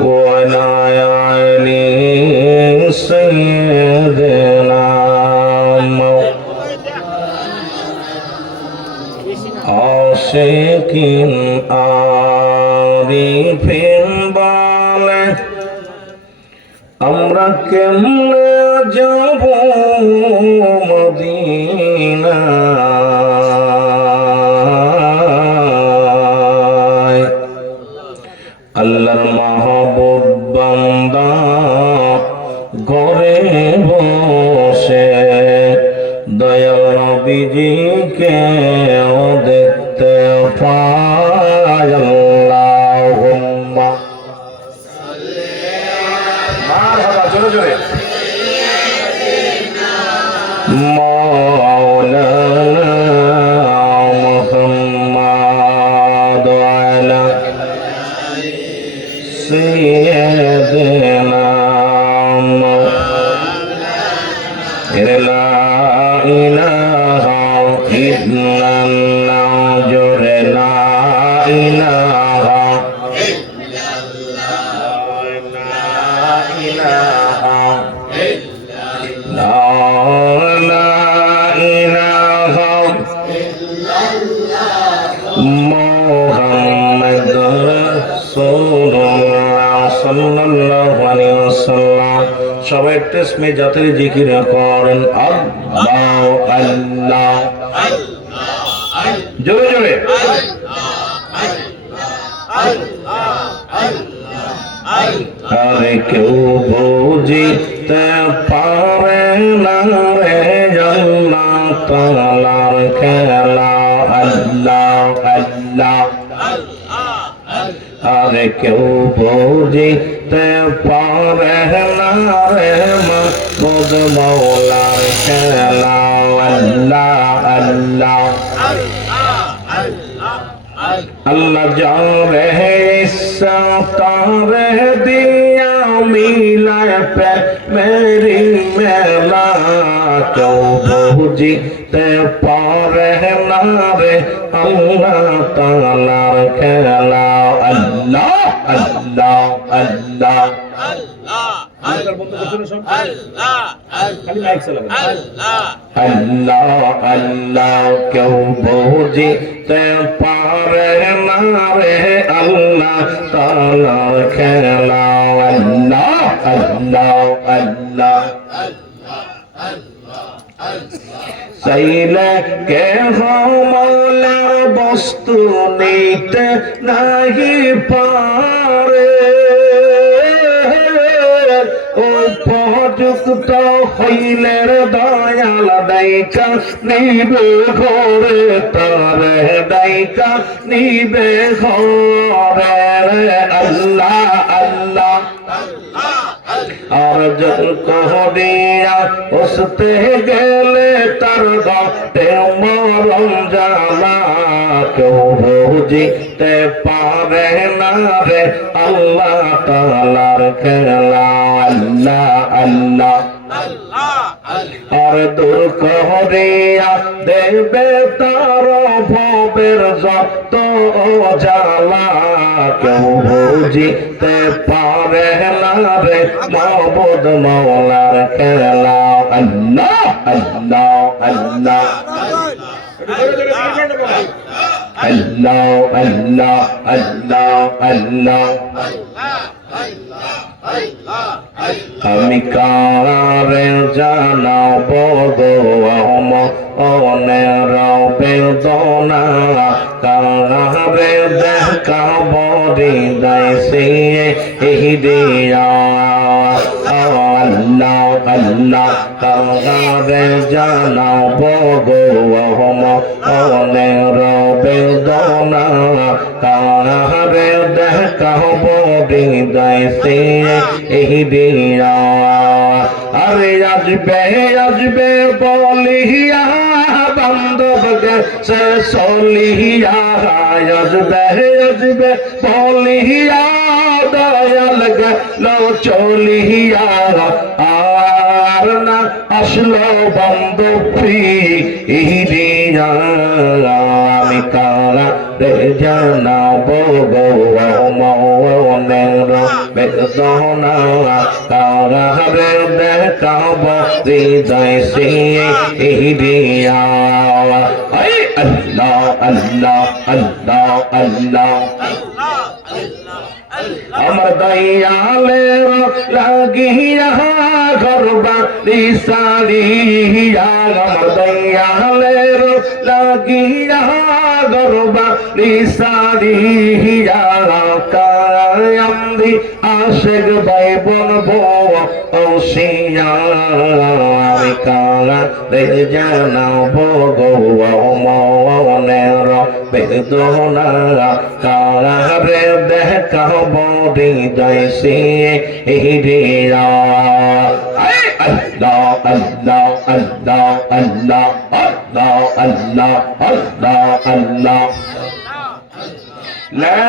وعلى آل سيدنا আশিকিন আরিফিন বলে আমরা কেমনে যাব মদিনায় আল্লাহর মাহবুব বান্দা ঘরে বসে দয়াল নবীজিকে দেখতে পায় আল্লাহুম্মা মারহাবা জোরে জোরে মাওলানা মুহাম্মদ ওয়ালা সাইয়্যিদিনা লা ইলাহা ইল্লাল্লাহ জোরে লা ইলাহা মুহাম্মাদুর রাসূলুল্লাহ সাল্লাল্লাহু আলাইহি ওয়াসাল্লাম। সবাই তসমি জাতের জিকির করেন আল্লাহ আল্লাহ জোরে জোরে আরে কেউ বুঝিতে পারে না রে আল্লাহ তাআলার খেলা আল্লাহ আল্লাহ আরে কেউ বুঝিতে পারে না রে মাবুদ মাওলার খেলা আল্লাহ আল্লাহ আল্লাহ যারে ইচ্ছা তারে দিয়া মিলায় পে মেরি মেলা কেউ বুঝিতে পারে না রে আল্লাহ তাআলার খেলা আল্লাহ আল্লাহ আল্লাহ আল্লাহ আল্লাহ কেউ বুঝিতে পারে না রে আল্লাহ তাআলার খেলা আল্লাহ আল্লাহ আল্লাহ চাইলে কেহ মৌলার বস্তু নিতে নাহি পারে উপযুক্ত হইলে দয়াল দায়িকা নিবে ঘরে তারে দায়িকা নিবে ঘরে আল্লাহ আল্লাহ আর যত কহরিয়া বসতে গেলে তার গতে মরম জানা কেউ বুঝিতে পারে না রে আল্লাহ তাআলার খেলা আল্লাহ আল্লাহ আর দূর কহরিয়া দেবে তার ভবের যত জ্বালা কেউ বুঝিতে পারে না রে মাবুদ মাওলার খেলা আল্লাহ আল্লাহ আল্লাহ আল্লাহ আল্লাহ আল্লাহ আল্লাহ আমি কারে জানাবো গো মনের বেদনা কারে দেখাবো হৃদয় সে দিয়া আল্লাহ আল্লাহ কারে জানাবো গো মনের বেদনা কারে দেখাবো হৃদয় সে দিয়া আরে আসবে বলিয়া বান্ধব গেছে চলিয়া আসবে বলিয়া দয়াল গেল চলিয়া আর না আসলো বন্ধু ফিরিয়া আমি কারে জানাবো গো মনের বেদনা কারে দেখাবো হৃদয় সিরিয়া আল্লাহ আল্লাহ আল্লাহ আল্লাহ আমার দয়ালের লাগিয়া গরবা রিসালিয়া আমার দয়ালের লাগিয়া গরবা রিসালিয়া কায়ামদি আশেক ভাই বলবো ওসিয়া আমি কারে জানাবো গো মনের বেদনা কারে দেখাবো হৃদয় সিরিয়া আল্লাহ আল্লাহ আল্লাহ আল্লাহ আল্লাহ আল্লাহ আল্লাহ আল্লাহ লা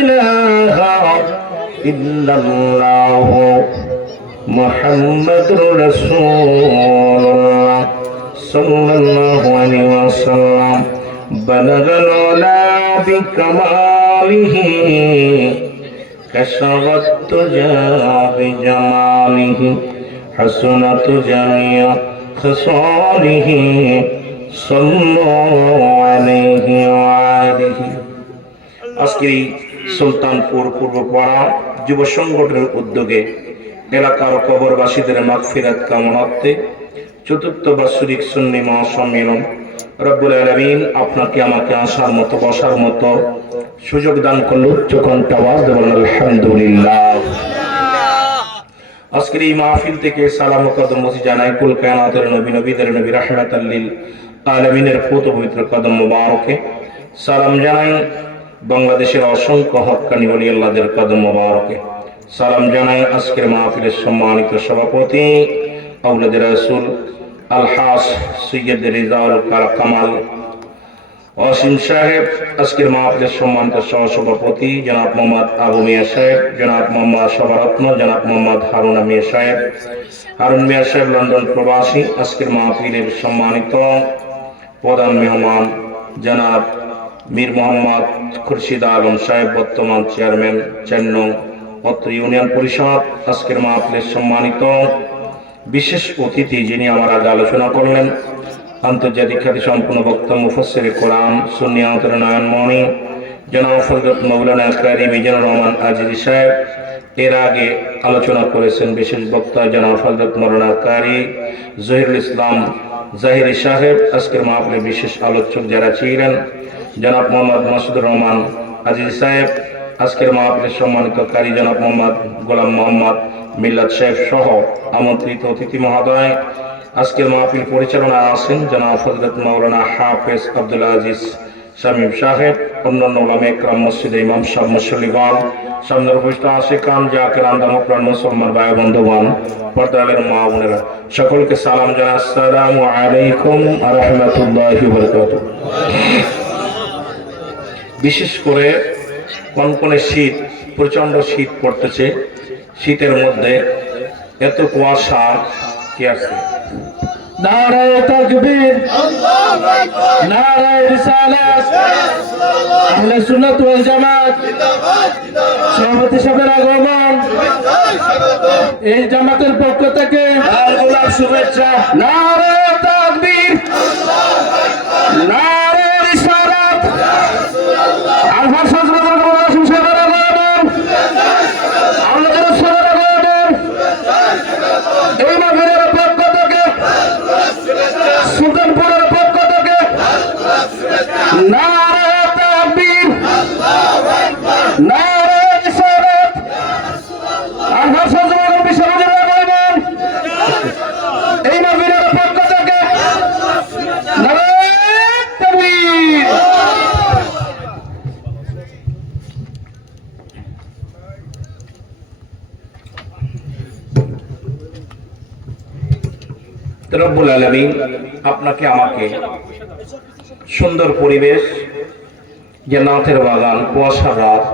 ইলাহা ইল্লাল্লাহ মুহাম্মাদুর রাসূলুল্লাহ সাল্লাল্লাহু আলাইহি ওয়াসাল্লাম বালাগাল উলা বিকামালিহি كشفت تجا بجماله حسنت جميع خصاله صلوا عليه وآله আজকের সুলতানপুর পূর্বপাড়া যুব সংগঠনের উদ্যোগে এলাকার কবরবাসীদের মাগফিরাত কামনার্থে চতুর্থ বার্ষিক সুন্নি মহাসম্মেলন রব্বুল আলামিন আপনাকে আমাকে আসার মতো বসার মতো সুযোগ দান করল। উচ্চ কণ্ঠে আওয়াজ দেবেন আলহামদুলিল্লাহ। আজকের এই মাহফিল থেকে সালাম ও কদম মসি জানাই কুল কায়নাতের নবী নবীদের নবী রাহমাতাল লিল আলামিনের পুত পবিত্র কদম মোবারকে সালাম জানাই বাংলাদেশের অসংখ্য হক্কানি ওলি আল্লাহদের কদম মোবারকে সালাম জানাই আজকের মাহফিলের সম্মানিত সভাপতি আওলাদের রাসূল আলহাস সৈয়দ রিজাউল কামাল অসীম সাহেব, আজকের মাহফিলের সম্মানিত সহসভাপতি জনাব মোহাম্মদ আবু মিয়া সাহেব, জনাব মোহাম্মদ সভারত্ন জনাব মোহাম্মদ হারুনা মিয়া সাহেব, হারুন মিয়া সাহেব লন্ডন প্রবাসী, আজকের মাহফিলের সম্মানিত প্রধান মেহমান জনাব মীর মোহাম্মদ খুরশিদ আলম সাহেব, বর্তমান চেয়ারম্যান ৪ নং অত্র ইউনিয়ন পরিষদ, আজকের মাহফিলের সম্মানিত বিশেষ অতিথি যিনি আমার আগে আলোচনা করলেন, আন্তর্জাতিক খ্যাতি সম্পন্ন বক্তা মুফাসসির কোরআন সুন্নি আতর নয়নমণি জনাব হযরত মাওলানা কারি মিজানুর রহমান আজিজি সাহেব। এর আগে আলোচনা করেছেন বিশেষ বক্তা জনাব হযরত মাওলানা কারি জহিরুল ইসলাম জাহিরি সাহেব। আজকের মাহফিলে বিশেষ আলোচক যারা ছিলেন জনাব মোহাম্মদ মাসুদুর রহমান আজিজি সাহেব, আজকের মাহফিলের সম্মানিত কারি জনাব মোহাম্মদ গোলাম মোহাম্মদ মিল্লাত সাহেব সহ আমন্ত্রিত অতিথি মহোদয়। আজকের মাহফিল পরিচালনা আছেন জনাব হযরত মাওলানা হাফেজ আব্দুল আজিজ শামীম সাহেব, অন্যান্য উলামায়ে কেরাম, মসজিদের ইমাম সাহেব, মুসল্লিগণ, সামনের উপস্থিত আশিকান জাকিরান দামপ্রাণ মুসলমান ভাই বন্ধুগণ, পর্দালের মা বোনেরা, সকলকে সালাম জানাই। আসসালামু আলাইকুম ওয়া রাহমাতুল্লাহি ওয়া বারাকাতুহু। বিশেষ করে কনকনে শীত, প্রচন্ড শীত পড়তেছে, শীতের মধ্যে এত কুয়াশা কি আছে। নারায়ে তাকবীর, আল্লাহু আকবার, নারায়ে রিসালাত, আহলে সুন্নাত ওয়াল জামাত, জিন্দাবাদ জিন্দাবাদ, সভাপতি সাহেবের আগমন, এই জামাতের পক্ষ থেকে লাল গোলাপ শুভেচ্ছা। নারায়ে তাকবীর, আল্লাহু আকবার, নারায়ে রিসালাত, ইয়া রাসূলুল্লাহ, আলফা সাজরাতুল গোলাপ সাহেবের আগমন, আমাদের সাহেবের আগমন, এই মাহফিলের পক্ষ থেকে সুলতানপুরের পক্ষ থেকে নারায়ে তাকবীর, আল্লাহু আকবার, নারায়ে রিসালাত, ইয়া রাসূলুল্লাহ, আলফা সাজরাতুল বিশ্ববিদ্যালয়ের আগমন, এই মাহফিলের পক্ষ থেকে নারায়ে তাকবীর। রব্বুল আলামিন আপনাকে আমাকে সুন্দর পরিবেশ, জান্নাতের বাগান, কুয়াশার রাত,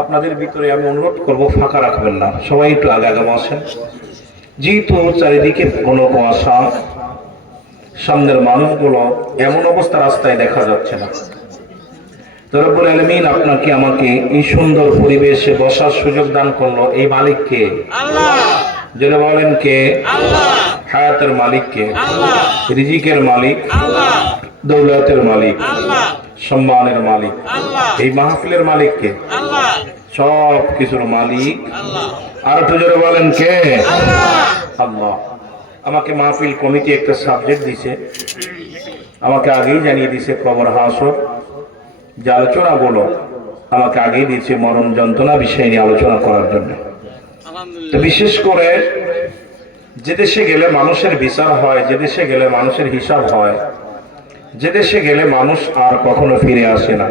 আপনাদের ভিতরে আমি অনুরোধ করব ফাঁকা রাখবেন না, সবাই একটু আগে আগে বসেন। যেহেতু চারিদিকে ঘন কুয়াশা, সামনের মানুষগুলো এমন অবস্থা রাস্তায় দেখা যাচ্ছে না। তো রব্বুল আলামিন আপনাকে আমাকে এই সুন্দর পরিবেশে বসার সুযোগ দান করলো, এই মালিক কে? আল্লাহ। যারা বলেন কে? আল্লাহ। হায়াতের মালিক কে? আল্লাহ। রিজিকের মালিক আল্লাহ। দৌলতের মালিক আল্লাহ। সম্মানের মালিক আল্লাহ। এই মাহফিলের মালিক কে? আল্লাহ। সব কিছুর মালিক আল্লাহ। আর একটু জোরে বলেন কে? আল্লাহ। আল্লাহ। আমাকে মাহফিল কমিটি একটা সাবজেক্ট দিছে, আমাকে আগেই জানিয়ে দিছে কবর হাসর যে আলোচনা বলো, আমাকে আগেই দিয়েছে মরণ যন্ত্রণা বিষয় নিয়ে আলোচনা করার জন্য। তো বিশেষ করে যে দেশে গেলে মানুষের বিচার হয়, যে দেশে গেলে মানুষের হিসাব হয়, যে দেশে গেলে মানুষ আর কখনো ফিরে আসে না,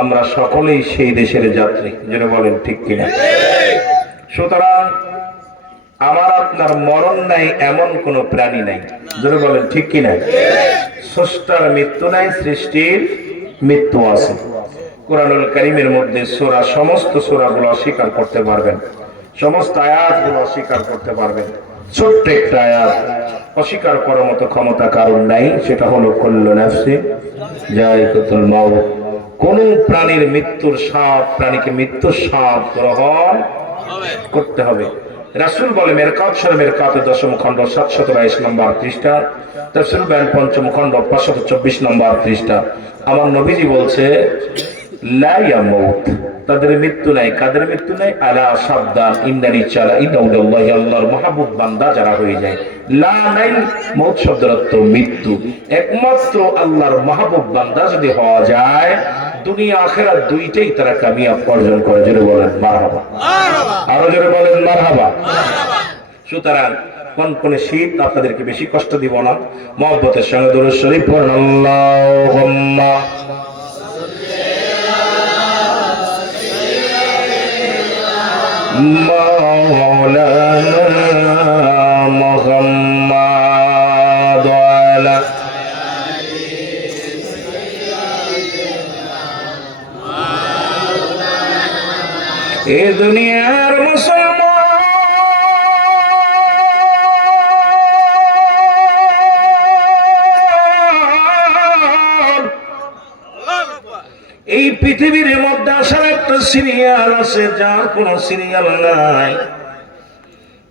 আমরা সকলেই সেই দেশের যাত্রী, যেটা বলেন ঠিক কিনা? সুতরাং আমার আপনার মরণ নাই এমন কোন প্রাণী নাই, যেটা বলেন ঠিক কিনা? স্রষ্টার মৃত্যু নাই, সৃষ্টির মৃত্যু আছে। কোরআনুল কারীমের মধ্যে সূরা, সমস্ত সূরাগুলো অস্বীকার করতে পারবেন, সমস্ত আয়াতগুলো অস্বীকার করতে পারবেন। ছোট্ট একটা আয়াত অস্বীকার করার মতো ক্ষমতা কারণ নাই, সেটা হলো কুল্লু নাফসিন যায়িকাতুল মাউত। কোন প্রাণীর মৃত্যুর স্বাদ, প্রাণীকে মৃত্যুর স্বাদ গ্রহণ করতে হবে। রাসূল বলে মেরকাত শরীফ মেরকাতের 10ম খণ্ড 722 নম্বর পৃষ্ঠা, তাফসীর বায়ান 5ম খণ্ড 524 নম্বর পৃষ্ঠা, আমার নবীজি বলছে লা ইয়ামুত, তাদের মৃত্যু নাই। কাদের মৃত্যু নাই? আলা সাবধান, ইন্নানি চালা ইন্নাল্লাহি, আল্লাহর মাহবুব বান্দা যারা হয়ে যায়। লা নাই, মউত শব্দের অর্থ মৃত্যু। একমাত্র আল্লাহর মাহবুব বান্দা যদি হওয়া যায়, দুনিয়া আখিরাত দুইটাই তারা কামিয়াব অর্জন করে। জোরে বলেন মারহাবা, আরো জোরে বলেন মারহাবা। সুতরাং কোন শীত আপনাদেরকে বেশি কষ্ট দিব না, মহব্বতের সঙ্গে দুরূদ শরীফ পড়ুন। আল্লাহুম্মা মাওলানা মুহাম্মাদ ওয়ালা এ দুনিয়ার মুসলমান এই পৃথিবীর মধ্যে আসার একটা সিরিয়াল আছে, যার কোন সিরিয়াল নাই।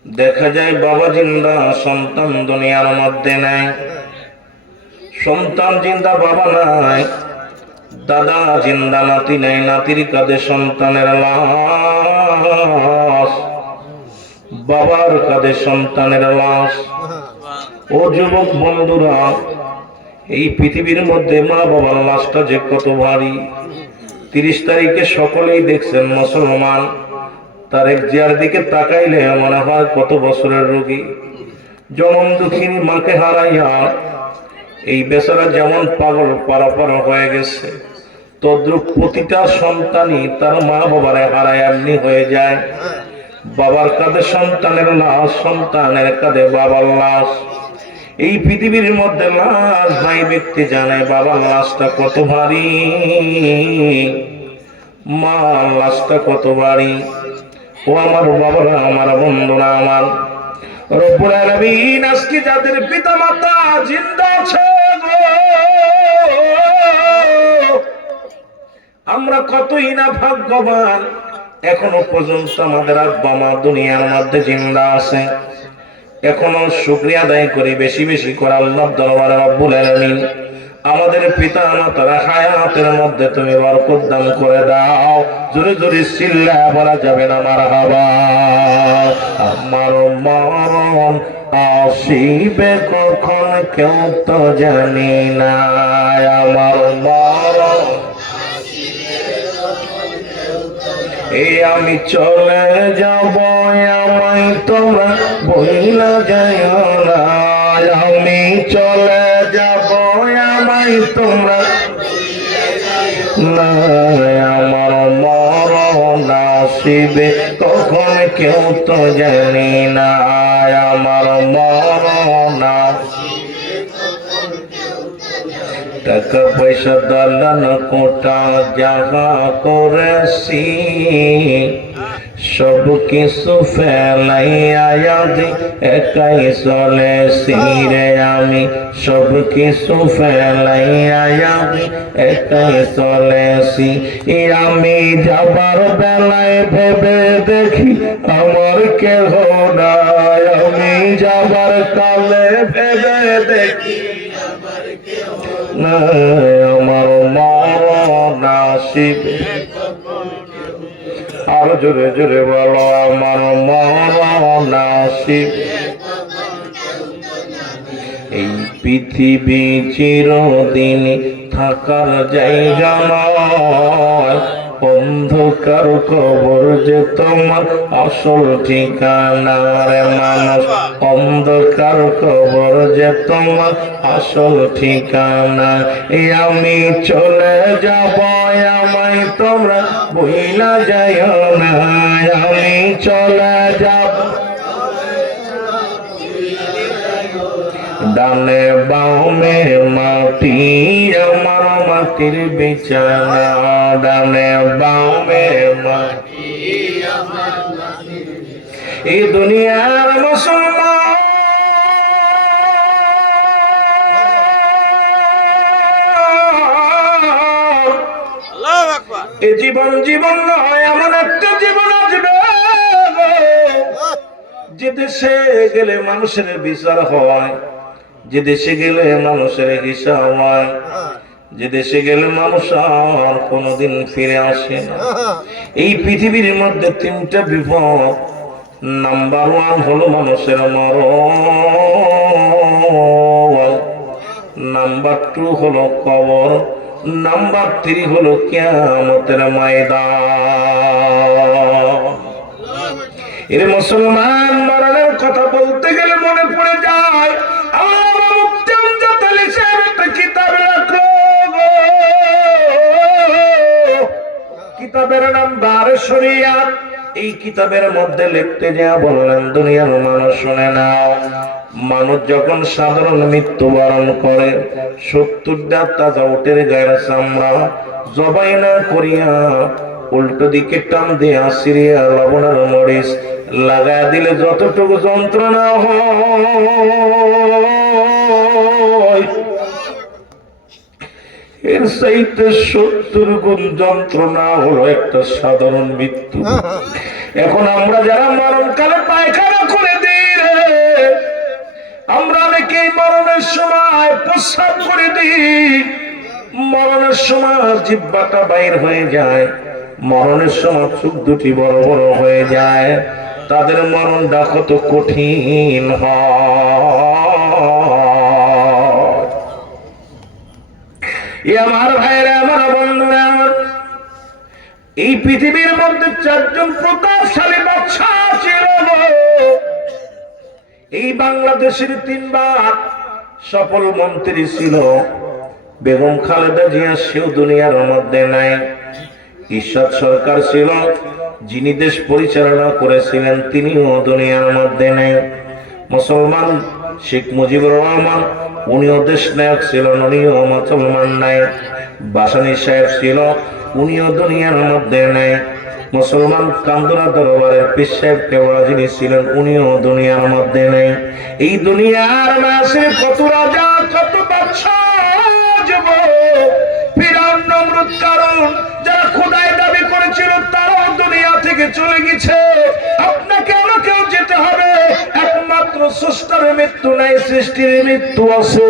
দেখা যায় বাবা জিন্দা, সন্তান দুনিয়ার মধ্যে নাই, সন্তান জিন্দা বাবা নাই, দাদা জিন্দা নাতি নাই, নাতির কাঁধে সন্তানের লাশ, বাবার কাঁধে সন্তানের লাশ। ও যুবক বন্ধুরা, এই পৃথিবীর মধ্যে মা বাবার লাশটা যে কত ভারী। 30 তারিখে সকলেই দেখছেন মুসলমান, তারেক জিয়ার দিকে তাকাইলে মনে হয় কত বছরের রোগী। জনম দুঃখিনী মাকে হারাইয়া এই বেচারা যেমন পাগল পারাপার হয়ে গেছে, তদ্রুপ প্রতিটা সন্তানই তার মা বাবারে হারায় এমনি হয়ে যায়। বাবার কাঁধে সন্তানের লাশ, সন্তানের কাঁধে বাবার লাশ। এই পৃথিবীর মধ্যে লাশ ভাই ব্যক্তি জানে বাবার লাশটা কত ভারী, মা লাশটা কত ভারী। ও আমার বাবারা, আমার বন্ধুরা, আমার রব্বুল আলামিন আজকে যাদের পিতা মাতা জিন্দা আছে গো, আমরা কতই না ভাগ্যবান, এখনো পর্যন্ত আমাদের আব্বা মা দুনিয়ার মধ্যে জিন্দা আছে। এখনো শুকরিয়া আদায় করি, বেশি বেশি করে আল্লাহর দরবারে রব্বুল আলামিন আমাদের পিতা মাতার হায়াতের মধ্যে তুমি বরকত দান করে দাও। জোরে জোরে চিল্লায়া বলা যাবে না মারহাবা। আমার মরণ আসিবে কখন কেউ তো জানি না, আমার মরণ এই আমি চলে যাব, আমায় তোমরা বইলা যাইও না, আমি চলে যাব, আমায় তোমরা না, আমার মরণ আসিবে কখন কেউ তো জানি না, আমার মরণ টাকা পয়সা দালান কোটা জাগা করেছি, সব কিছু ফেলাইয়া যদি একাই চলেছি রে আমি, সব কিছু ফেলাইয়া যদি একাই চলেছি। আমি যাবার বেলায় ভেবে দেখি আমার কেহ নাই, আমি যাবার কালে ভেবে দেখি নাই আমার মরণ আসিবে। আর জোরে জোরে বলো আমার মরণ আসিবে। এই পৃথিবী চিরদিন থাকার জায়গা নয়, অন্ধকার কবর যে তোমার আসল ঠিকানা রে মানুষ, অন্ধকার কবর যে তোমার আসল ঠিকানা। আমি চলে যাব আমায় তোমরা ভুইলা যাইও না, আমি চলে যাব ডানে বামে মাটি আমার মাটির বিছানা, ডানে বামে মাটি এই দুনিয়ার মুসলমান এ জীবন জীবন নয়, এমন একটা জীবন আসবে যে দেশে গেলে মানুষের বিচার হয়, যে দেশে গেলে মানুষের হিসাব হয়, যে দেশে গেলে মানুষ আর কোনোদিন ফিরে আসে না। এই পৃথিবীর মধ্যে তিনটা বিপদ, নাম্বার 1 হলো মানুষের মরণ, নাম্বার 2 হলো কবর, নাম্বার 3 হলো কিয়ামতের ময়দান। এর মুসলমান মরণের কথা বলতে গেলে মনে পড়ে যায় আল্লামা মুফতি আমজাদ আলী সাহেব একটা কিতাব রাখলো, কিতাবের নাম দারে শরিয়াত। এই কিতাবের মধ্যে লিখতে যা বললেন দুনিয়ার মানুষ শুনে নাও, মানুষ যখন সাধারণ মৃত্যুবরণ করে 70টা তাজা উটের গায়ের চামড়া জবাই না করিয়া উল্টো দিকে টান দিয়ে সিরিয়া লবণের মরিচ লাগাই দিলে যতটুকু যন্ত্রণা হয় এর চাইতে 70 গুণ যন্ত্রণা হলো একটা সাধারণ মৃত্যু। এখন আমরা যারা মরণকালে পায়খানা করে দিই রে, আমরা অনেকেই মরণের সময় প্রস্রাব করে দিই, মরণের সময় জিহ্বাটা বাইর হয়ে যায়, মরণের সময় চোখ দুটি বড় বড় হয়ে যায়, তাদের মরণটা কত কঠিন হয়। আমার ভাইরা, আমার বন্ধুরা, এই পৃথিবীর মধ্যে 4 জন প্রতাপশালী বাদশা ছিল। এই বাংলাদেশের 3 বার সফল মন্ত্রী ছিল। বেগম খালেদা জিয়া সেও দুনিয়ার মধ্যে নাই। ঈশ্বর সরকার ছিল, যিনি দেশ পরিচালনা করেছিলেন, তিনিও দুনিয়ার মধ্যে নেই। মুসলমান শেখ মুজিবুর রহমান, উনিও দেশ নায়ক ছিলেন, উনিও মুসলমান নাই। বাসানী সাহেব ছিল, উনিও দুনিয়ার মধ্যে নেই। মুসলমান কান্দুরা দরবারের পীর সাহেব কেবলা যিনি ছিলেন, উনিও দুনিয়ার মধ্যে নেই। এই দুনিয়ার মাঝে কত রাজা, কত বাদশা, ফিরআউন, নমরুদ, কারুন, যারা খোদাই দাবি করেছিল তারাও দুনিয়া থেকে চলে গেছে। আপনাকে আমাকেও যেতে হবে। একমাত্র স্রষ্টার মৃত্যু নাই, সৃষ্টির মৃত্যু আছে।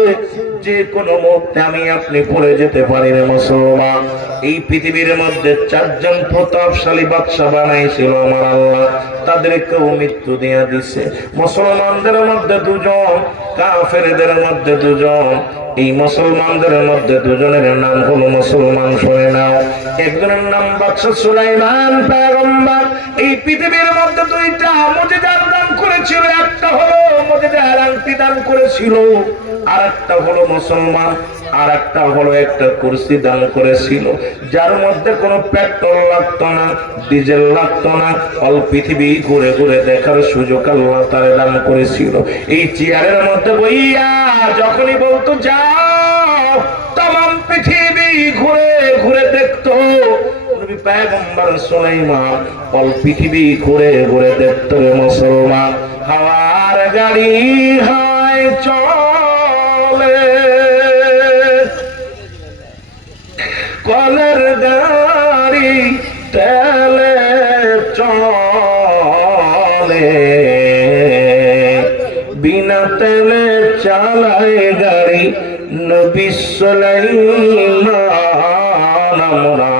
যে কোনো মুহূর্তে আমি আপনি পড়ে যেতে পারি রে মুসলমান। এই পৃথিবীর মধ্যে 4 জন প্রতাপশালী বাদশা বানাইছিল আমার আল্লাহ, তাদেরকেও মৃত্যু দিয়া দিছে। মুসলমানদের মধ্যে 2 জন, কাফেরদের মধ্যে 2 জন। এই মুসলমানদের মধ্যে 2 জনের নাম হলো, মুসলমান শুনে নাও, একজনের নাম বাদশা সুলাইমান পয়গম্বর। এই পৃথিবীর মধ্যে 2টা মুজিজার দান করেছিল, একটা হলো মুজিজার আংটি দান করেছিল, আর একটা হলো মুসলমান, আর একটা হলো একটা কুরসি দান করেছিল, যার মধ্যে কোনো পেট্রোল লাগতো না, ডিজেল লাগতো না, অল পৃথিবী ঘুরে ঘুরে দেখার সুযোগ আল্লাহ তাআলা দান করেছিল। এই চেয়ারের মধ্যে বইয়া যখনই বলতো যাও, তাম পৃথিবী ঘুরে ঘুরে দেখতো। নবী পয়গম্বর সুলাইমান অল পৃথিবী ঘুরে ঘুরে দেখতো রে মুসলমান, হাওয়ার গাড়ি হয় চলে, কলের গাড়ি তেলে চলে, বিনা তেলে চালায় গাড়ি নবী সুলাইমান। আমরা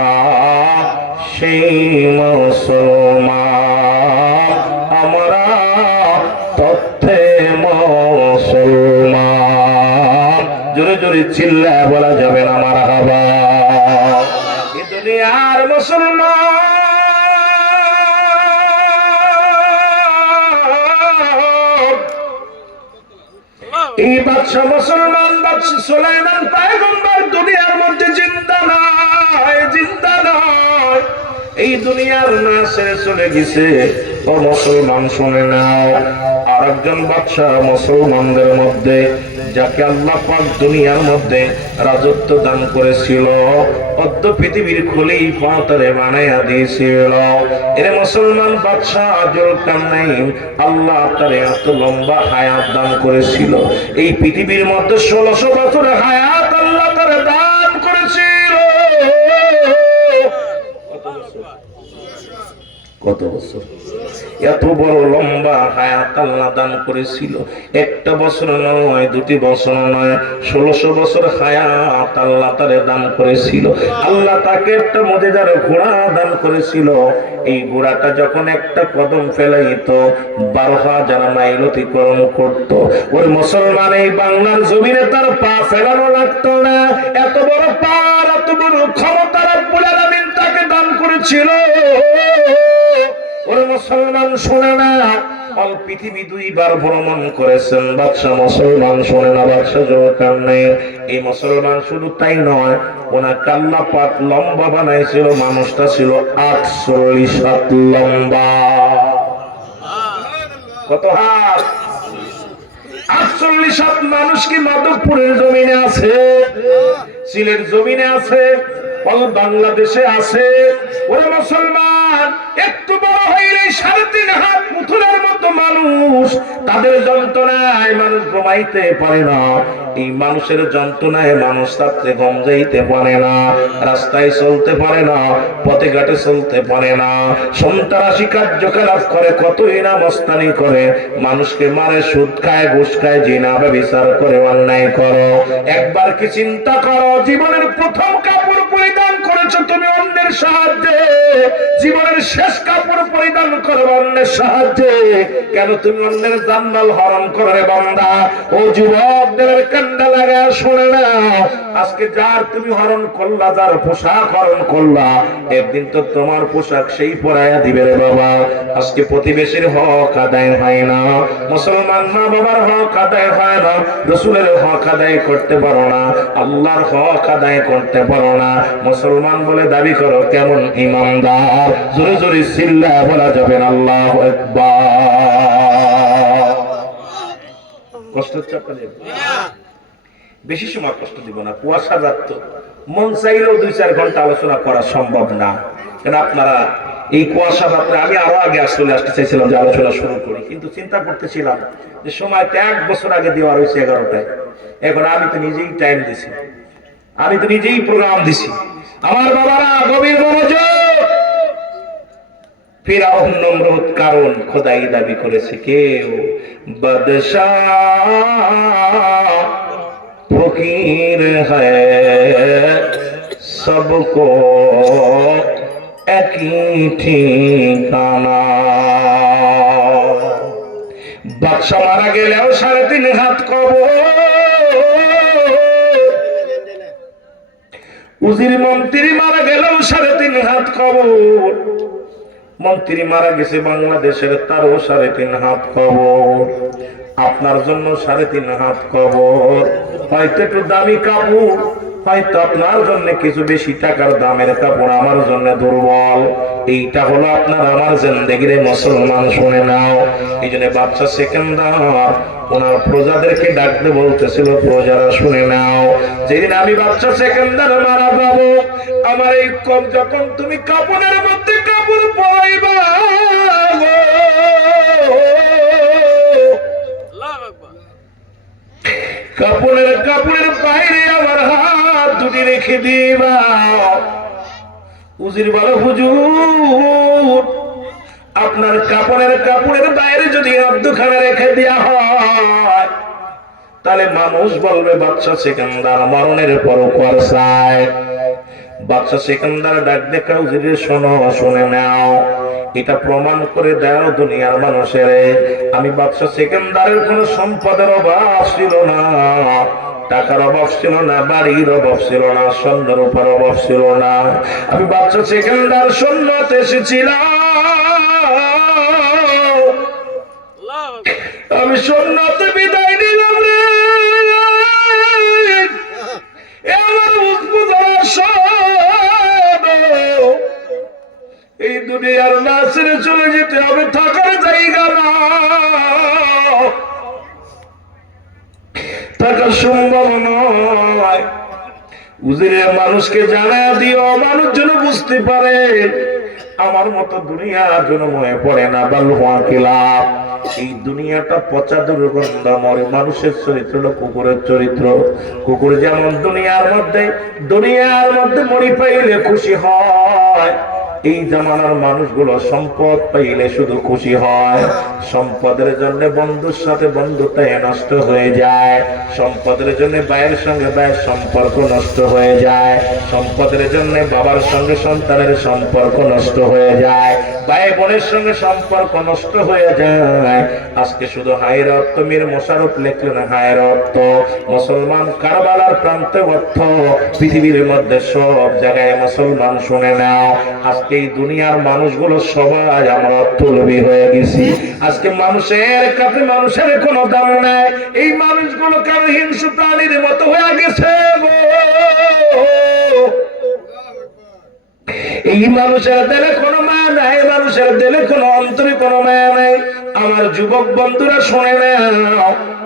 সেই মুসলমান, আমরা তথ্যে মুসলমান। জোরে জোরে চিল্লায় বলা যাবে না মারহাবা। এ দুনিয়ার মুসলমান, এই বাদশা মুসলমান বাদশা সুলাইমান পয়গম্বর দুনিয়ার মধ্যে জিন্দা নয়, জিন্দা নয়, এই দুনিয়ার না ছেড়ে চলে গেছে। ও মুসলমান শুনে নাও, আরেকজন বাদশা মুসলমানদের মধ্যে যাকে আল্লাহ পাক দুনিয়ার মধ্যে রাজত্ব দান করেছিল, অদ্য পৃথিবীর খলিফা তারে বানাইয়া দিয়েছিল। এর মুসলমান বাদশা জুলকারনাইন, আল্লাহ তারে এত লম্বা হায়াত দান করেছিল। এই পৃথিবীর মধ্যে 1600 বছর হায়াত আল্লাহ তারে দান করেছিল। কত বছর? এত বড় লম্বা হায়াত আল্লাহ দান করেছিল। একটা বছর নয়, দুটি বছর নয়, 1600 বছর হায়াত আল্লাহ তারে দান করেছিল। আল্লাহ তাকে একটা মুজিজার ঘোড়া দান করেছিল। এই ঘোড়াটা যখন একটা কদম ফেলাইত 12,000 মাইল অতিক্রম করত। ওই মুসলমান এই বাংলার জমিনে তার পা ফেলানো লাগতো না। এত বড় পা, এত বড় ক্ষমতা রব্বুল আলামিন তাকে দান করেছিল। ওরে মুসলমান শোনে না, অল পৃথিবী 2 বার ভ্রমণ করেছেন বাদশা মুসলমান, শোনে না বাদশা জুলকারনাইন। এই মুসলমান শুধু তাই নয়, ওনাকে আল্লাহ পাক লম্বা বানাইছিল। মানুষটা ছিল 48 হাত লম্বা। কত হাত? 48 হাত। মানুষ কি মাধবপুরের জমিনে আছে, সিলেট জমিনে আছে, বাংলাদেশে আছে? ওরে মুসলমান, একটু বড় হইলে 3.5 হাত পুতুলের মতো মানুষ। তাদের যন্ত্রণায় মানুষ ঘুমাইতে পারে না। এই মানুষের যন্ত্রণায় মানুষ রাত্রে ঘুম যাইতে পারে না, রাস্তায় চলতে পারে না, পথে ঘাটে চলতে পারে না, সন্ত্রাসী কার্যকলাপ করে, কতই না মস্তানি করে, মানুষকে মারে, সুদ খায়, ঘুষ খায়, জিনা ব্যভিচার করে, অন্যায় করো। একবার কি চিন্তা করো, জীবনের প্রথম কাপড় পরিধান করেছো তুমি অন্যের সাহায্যে, জীবনের শেষ কাপড় পরিধান করো অন্যের সাহায্যে। কেন তুমি অন্যের জানমাল হরণ করো রে বান্দা? ও যুবকদের কান্ডা লাগা শোনে না, আজকে যার তুমি হরণ করলা, যার পোশাক হরণ করলা, একদিন তো তোমার পোশাক সেই পরাইয়া দিবে রে বাবা। আজকে প্রতিবেশীর হক আদায় হয় না, মুসলমান মা বাবার হক আদায় হয় না, রাসূলের হক আদায় করতে পারো না, আল্লাহর হক আদায় করতে পারো না। মুসলমান বলে দাবি করো, কেমন ইমানদার? জোরে জোরে চিল্লা বলা যাবে না আল্লাহু আকবার। কষ্ট হচ্ছে আপনাদের? বেশি সময় কষ্ট দিব না, কুয়াশা রাত তো, মন চাইলেও 2-4 ঘন্টা আলোচনা করা সম্ভব না। কারণ আপনারা এই কুয়াশা রাত্রে, আমি আরো আগে আসতে চাইছিলাম যে আলোচনা শুরু করি, কিন্তু চিন্তা করতেছিলাম যে সময়টা 1 বছর আগে দেওয়া হয়েছে 11টায়। এখন আমি তো নিজেই টাইম দিছি, আমি তো নিজেই প্রোগ্রাম দিছি। আমার বাবারা গভীর মনোযোগ। ফিরাউন নমরুদ কারণ খোদাই দাবি করেছে, কেউ বাদশাহ ফকির হ্যায়, সবকো একই ঠিকানা। বাদশা মারা গেলেও 3.5 হাত কবর, উজির মন্ত্রী মারা গেলেও 3.5 হাত কবর। মন্ত্রী মারা গেছে বাংলাদেশের, তারও 3.5 হাত কবর। আপনার জন্য 3.5 হাত কবর। হয়তো একটু দামি কাপড়, হয়তো আপনার জন্য কিছু বেশি টাকার দামের কাপড়, আমার জন্য দুর্বল। এইটা হলো আপনার আমার জিন্দেগির মুসলমান, শুনে নাও। এই জন্য বাচ্চা সেকেন্দার ওনার প্রজাদেরকে ডাকতে বলতেছিল, প্রজারা শুনে নাও, যেদিন আমি বাচ্চা সেকেন্দার মারা যাবো, আমার এই কম যখন তুমি কাপড়ের মধ্যে কাপড় পরাইবা, কাপড়ের বাইরে আমার হাত দুটি রেখে দিবা। উজির বলো, হুজুর আপনার কাপড়ের বাইরে যদি অর্ধখানা রেখে দেওয়া হয়, তাহলে মানুষ বলবে বাচ্চা সেকেন্দার মরণের পরও কর চায়। বাচ্চা সেকেন্দার ডাক দেখা, উজিরে শোনো, শুনে নাও, এটা প্রমাণ করে দাও দুনিয়ার মানুষের, আমি বাচ্চা সেকেন্দারের কোন সম্পদের অভাব ছিল না, টাকার অভাব ছিল না, বাড়ির অভাব ছিল না, স্বর্ণের উপর অভাব ছিল না। আমি বাচ্চা সেকেন্দার সুন্নতে এসেছিলাম, আমি সুন্নতে বিদায় নিলাম রে। এই দুনিয়ার না ছেড়ে চলে যেতে হবে, থাকার জায়গা না, থাকা সম্ভব নয়। উজিরে মানুষকে জানায় দিও, মানুষ যেন বুঝতে পারে আমার মতো দুনিয়ার জন্য মনে পড়ে না। এই দুনিয়াটা পচা দুর্গন্ধ মরে, মানুষের চরিত্র হলো কুকুরের চরিত্র। কুকুর যেমন দুনিয়ার মধ্যে মরি পাইলে খুশি হয়, এই জামানার মানুষগুলো সম্পদ পাইলে শুধু খুশি হয়। সম্পদের জন্য বন্ধুর সাথে বন্ধুত্ব নষ্ট হয়ে যায়, সম্পদের জন্য ভাইয়ের সঙ্গে ভাইয়ের সম্পর্ক নষ্ট হয়ে যায়, সম্পদের জন্য বাবার সঙ্গে সন্তানের সম্পর্ক নষ্ট হয়ে যায়, ভাই বোনের সঙ্গে সম্পর্ক নষ্ট হয়ে যায়। আজকে শুধু হায়ের অর্থ মীর মোশাররফ লিখলেন, হায়ের অর্থ মুসলমান কারবালার প্রান্তে, অর্থ পৃথিবীর মধ্যে সব জায়গায় মুসলমান, শুনে নাও। আজকে এই দুনিয়ার মানুষগুলো সবাই আমরা অর্থলোভী হয়ে গেছি। আজকে মানুষের কাছে মানুষের কোনো দাম নাই, এই মানুষগুলো কারো হিংস্র প্রাণীর মতো হয়ে গেছে গো। এই মানুষের দিলে কোনো মায়া নাই, মানুষের দিলে কোনো অন্তরে কোনো মায়া নাই। আমার যুবক বন্ধুরা শোনে না,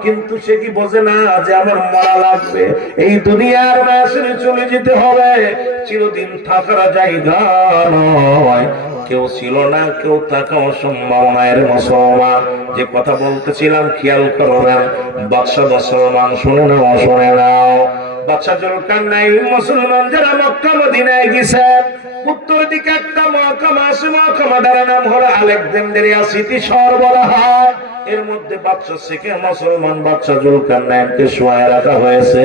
কিন্তু সে কি বোঝে না যে আমার মরা লাগবে, এই দুনিয়ার মায়া ছেড়ে চলে যেতে হবে, চিরদিন থাকার জায়গা নয়। কেউ ছিল না, কেউ থাকাও সম্ভব নয় রে মুসলমান। যে কথা বলতেছিলাম খেয়াল করবেন, বাদশা মুসলমান, শুনে নাও, শুনে নাও। বাদশা জুলকারনাইন মুসলমান যারা মক্কা মদিনায় গেছে, উত্তর দিকে একটা মহকুমা আছে, মহকুমাটার নাম হলো আলেকজান্দ্রিয়া সিটি শহর বলা হয়। এর মধ্যে বাদশা শেখে মুসলমান বাদশা জুলকারনাইনকে শোয়ায় রাখা হয়েছে।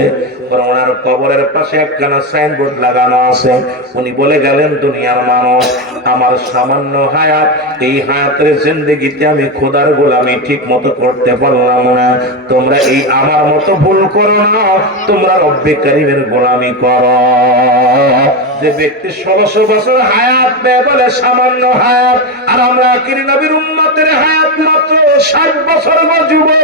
ওনার কবরের পাশে একখানা সাইনবোর্ড লাগানো আছে। উনি বলে গেলেন, দুনিয়ার মানুষ, আমার সামান্য হায়াত, এই হায়াতের জিন্দেগিতে আমি খোদার গোলামি ঠিক মতো করতে পারলাম না। তোমরা এই আমার মতো ভুল করো না, তোমরা রব্বে কারীমের গোলামি করো। যে ব্যক্তি 1600 বছর হায়াত ব্যয় বলে সামান্য হায়াত, আর আমরা আখির নবীর উম্মতের হায়াত মাত্র 60 বছর যুবক,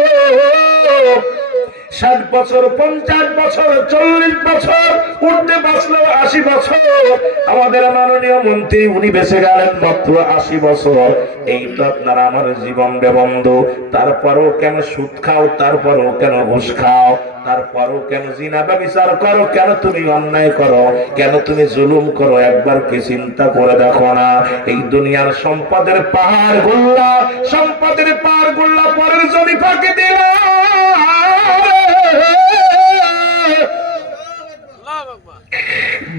60 বছর, 50 বছর, 40 বছর, উঠতে বাঁচলো 80 বছর। আমাদের মাননীয় মন্ত্রী উনি বেঁচে গেলেন মাত্র 80 বছর। এই তো আপনার আমার জীবন রে বন্ধু। তারপরও কেন সুদ খাও, তারপরও কেন ঘুষ খাও, তারপরও কেন জিনা ব্যভিচার করো, কেন তুমি অন্যায় করো, কেন তুমি জুলুম করো, একবার কি চিন্তা করে দেখো না? এই দুনিয়ার সম্পদের পাহাড় গুল্লা পরের জমি ফাঁকি দিলাম,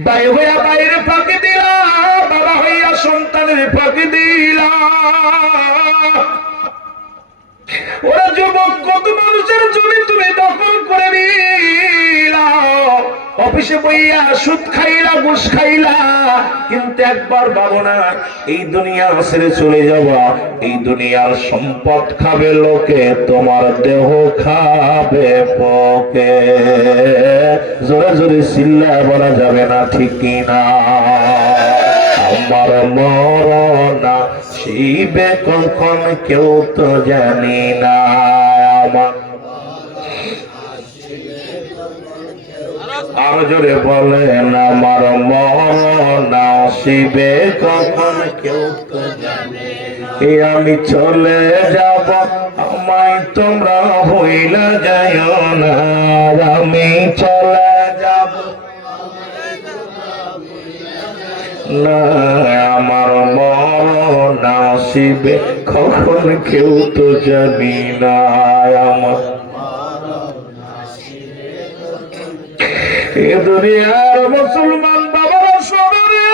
ভাই হইয়া বাইরে ফাঁকি দিলাম, বাবা হইয়া সন্তানের ফাঁকি দিলাম। ওরা যুবক, কত মানুষের জমি তুমি দখল করে নিলা, অফিসে বইয়া সুদ খাইলা, ঘুষ খাইলা, কিন্তু একবার ভাবো না এই দুনিয়া ছেড়ে চলে যাবা, এই দুনিয়ার সম্পদ খাবে লোকে, তোমার দেহ খাবে পোকে। জোরে জোরে চিল্লায় বলা যাবে না, ঠিক কিনা? আমার মরনা শিবে কখন কেউ তো জানি না, আমার আর জোরে বলেন আমার মরণ আসিবে কখন কেউ তো জানে আমি চলে যাব আমায় তোমরা ভুইলা যাইও না আমি চলে যাব না আমার মরণ আসিবে কখন কেউ তো জানি না আমার এ দুনিয়ার মুসলমান বাবারা সবারে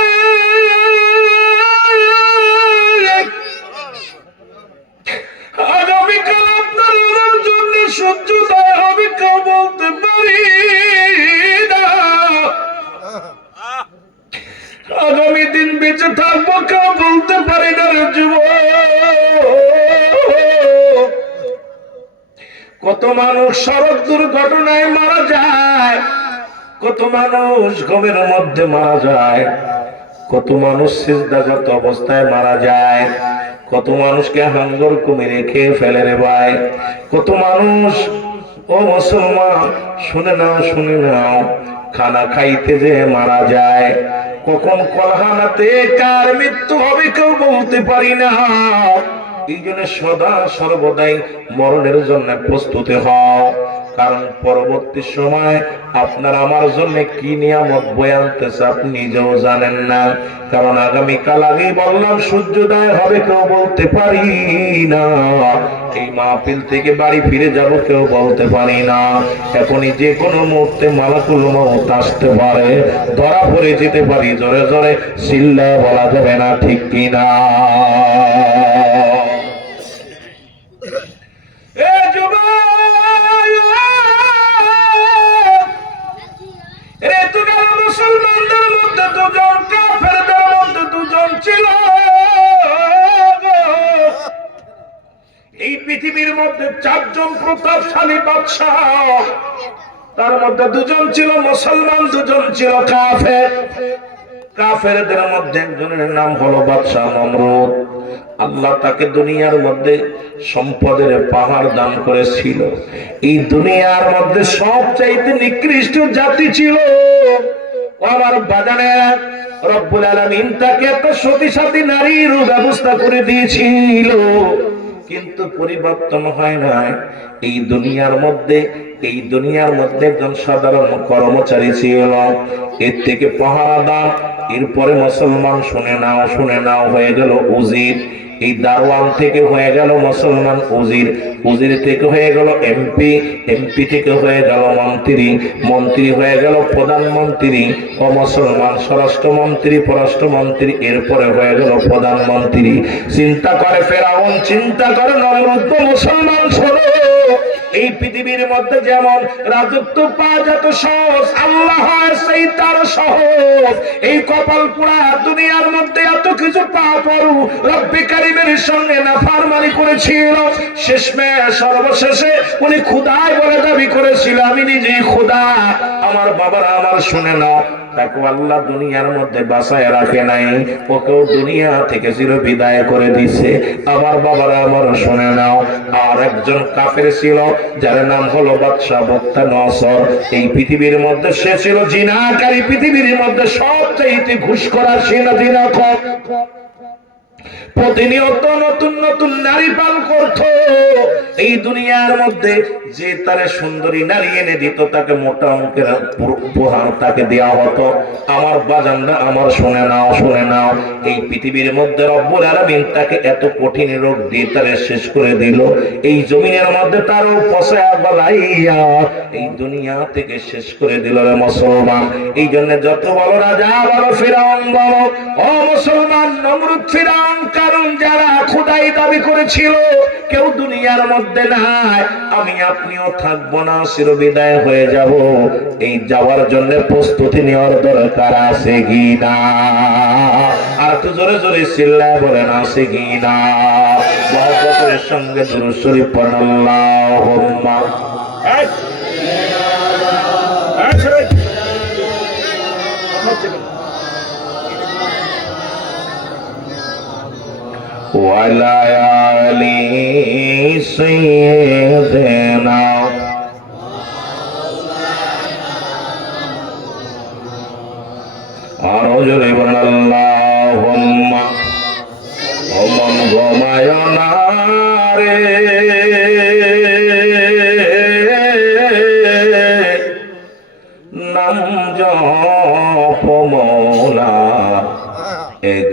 আগামীকাল আপনার জন্য সহ্য দেয় হবে কেউ বলতে পারি না আগামী দিন বেঁচে থাকবো কেউ বলতে পারি না রে যুবক কত মানুষ সড়ক দুর্ঘটনায় মারা যায় কত মানুষ ঘুমের মধ্যে মারা যায় কত মানুষ সিজদাগত অবস্থায় মারা যায় কত মানুষকে হাঙ্গর কুমিরে খেয়ে ফেলে রে ভাই কত মানুষ ও মুসলমান শুনে নাও খানা খাইতে যে মারা যায় কখন কলহানাতে কার মৃত্যু হবে কেউ বলতে পারি না এই জন্য সদা সর্বদাই মরণের জন্য প্রস্তুত হও কারণ পরবর্তী সময় আপনার আমার জন্য কি নিয়ামত বয়ে আনতেছে আপনি নিজেও জানেন না কারণ আগামীকাল আগেই বললাম সূর্যোদয় হবে কেউ বলতে পারি না এই মাহফিল থেকে বাড়ি ফিরে যাব কেউ বলতে পারি না এখনই যে কোনো মুহূর্তে মালাকুল মউত আসতে পারে ধরা পড়ে যেতে পারি জোরে জোরে চিল্লায় বলা যাবে না ঠিক কিনা মুসলমানদের মধ্যে দুজন কাফেরদের মধ্যে দুজন ছিল এই পৃথিবীর মধ্যে চারজন প্রতাপশালী বাদশাহ তার মধ্যে দুজন ছিল মুসলমান দুজন ছিল কাফের কাফেরদের মধ্যে একজনের নাম হলো বাদশাহ নমরুদ আল্লাহ তাকে দুনিয়ার মধ্যে সম্পদের পাহাড় দান করেছিল এই দুনিয়ার মধ্যে সবচাইতে নিকৃষ্ট জাতি ছিল আমার বাজানে রব্বুল আলামিন তাকে এত সতী সাথী নারীর ব্যবস্থা করে দিয়েছিল কিন্তু পরিবর্তন হয় না এই দুনিয়ার মধ্যে একজন সাধারণ কর্মচারী ছিল এর থেকে পাহারাদার এরপরে মুসলমান শুনে নাও হয়ে গেল উজির এই দারওয়ান থেকে হয়ে গেল মুসলমান উজির থেকে হয়ে গেল এমপি থেকে হয়ে গেল মন্ত্রী হয়ে গেল প্রধানমন্ত্রী ও মুসলমান স্বরাষ্ট্রমন্ত্রী পররাষ্ট্রমন্ত্রী এরপরে হয়ে গেল প্রধানমন্ত্রী চিন্তা করে ফেরাউন চিন্তা করে নমরুদ মুসলমান শোনো এই পৃথিবীর মধ্যে যেমন রাজত্ব পাওয়া যেত সহজ আল্লাহ সেই তার সহজ এই কপাল পোড়া দুনিয়ার মধ্যে এত কিছু পাওয়া পড়ু রব্বে কারিমের সঙ্গে নাফরমানি করেছিল শেষমেশ সর্বশেষে উনি খোদাই বলে দাবি করেছিল আমি নিজেই খোদা আমার বাবারা আমার শুনে নাও তাকে আল্লাহ দুনিয়ার মধ্যে বাঁচায় রাখে নাই ওকেও দুনিয়া থেকে চির বিদায় করে দিছে আমার বাবারা আমার শুনে নাও আর একজন কাফের ছিল যার নাম হলো বাদশাহ বুখতানসর এই পৃথিবীর মধ্যে সে ছিল জিনাকারী পৃথিবীর মধ্যে সবচেয়ে ঘুষখোর জিনাখোর প্রতিনিয়ত নতুন নতুন নারী পান করত এই দুনিয়ার মধ্যে যে তারে সুন্দরী নারী এনে দিত তাকে মোটা অঙ্কের উপহার তাকে দেওয়া হতো আমার বাজানরা আমার শুনে নাও এই পৃথিবীর মধ্যে রব্বুল আলামিন তাকে এত কঠিন রোগ দিয়ে তারে শেষ করে দিল এই জমিনের মধ্যে তারও পচা গলাইয়া এই দুনিয়া থেকে শেষ করে দিল রে মুসলমান এই জন্য যত বড় রাজা বড় ফিরাউন বড় ও মুসলমান নমরুদ ফিরাউন কারণ যারা খোদাই দাবি করেছিল কেউ দুনিয়ার মধ্যে নাই আমি আপনিও থাকবো না চির বিদায় হয়ে যাব এই যাওয়ার জন্য প্রস্তুতি নেওয়ার দরকার আছে কি না আর তো জোরে জোরে চিল্লায় বলেন আছে কি না মহব্বতের সঙ্গে দুরূদ শরীফ পড়ুন আল্লাহুম্মা وعلى آل سيدنا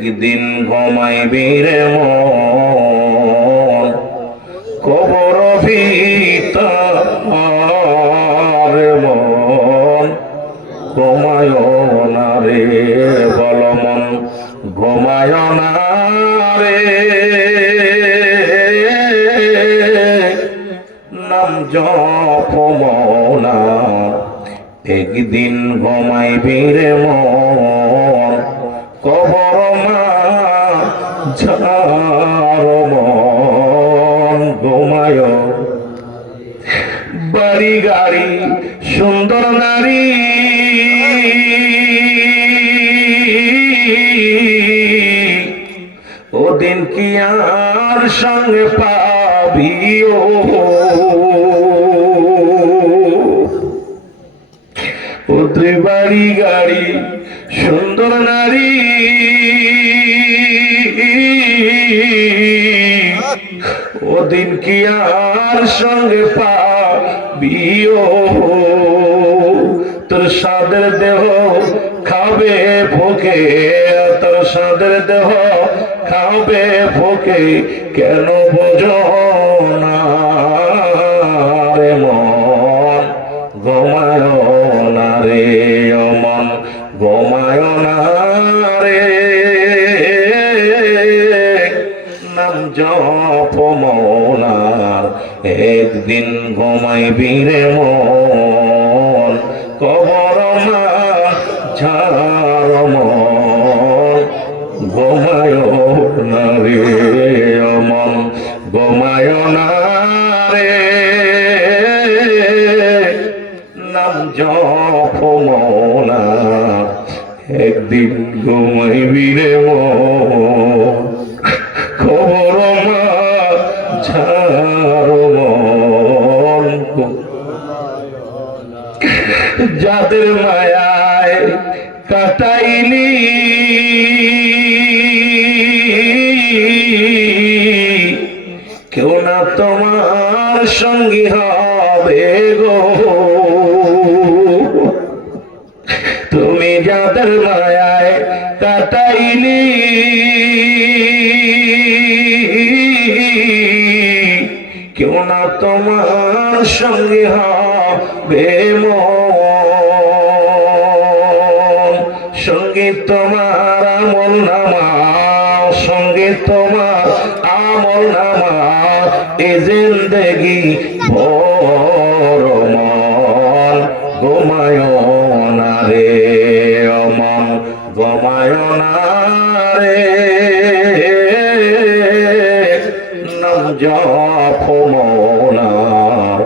একদিন ঘুমাইবি রে মন কবর ভিতর মন ঘুমায় না রে বল মন ঘুমায় না রে নাম জপ মৌলা একদিন ঘুমাইবি রে মন কবর মাঝার মন ঘুমায় বাড়ি গাড়ি সুন্দর নারী ওদিন কি আর সঙ্গে পাবি ওদের বাড়ি গাড়ি সুন্দর নারী ওদিন কি আর সঙ্গে পাবি তোর সাদের দেহ খাবে ভোকে তোর সাদের দেহ খাবে ভোকে কেন বোঝো না রে মন ঘুমায় না রে মন ঘুমায় না রে নাম জপ মৌলার একদিন ঘুমাইবি রে মন কবর মাঝার মন ঘুমায় না রে মন ঘুমায় না রে নাম জপ মৌলা একদিন ঘুমাইবি রে মন খবর মাঝার মন যাদের মায়ায় কাটাইলি কেউ না তোমার সঙ্গী হবে গো তুমি যাদের মায়ায় কাটাইলি কেউ না তোমার সঙ্গী হবে সঙ্গীত তোমার আমল নামা সঙ্গীত তোমার আমল নামা এ জিন্দেগি ভোর মন ঘুমায় না রে মন ঘুমায় না রে নাম জপ মৌলার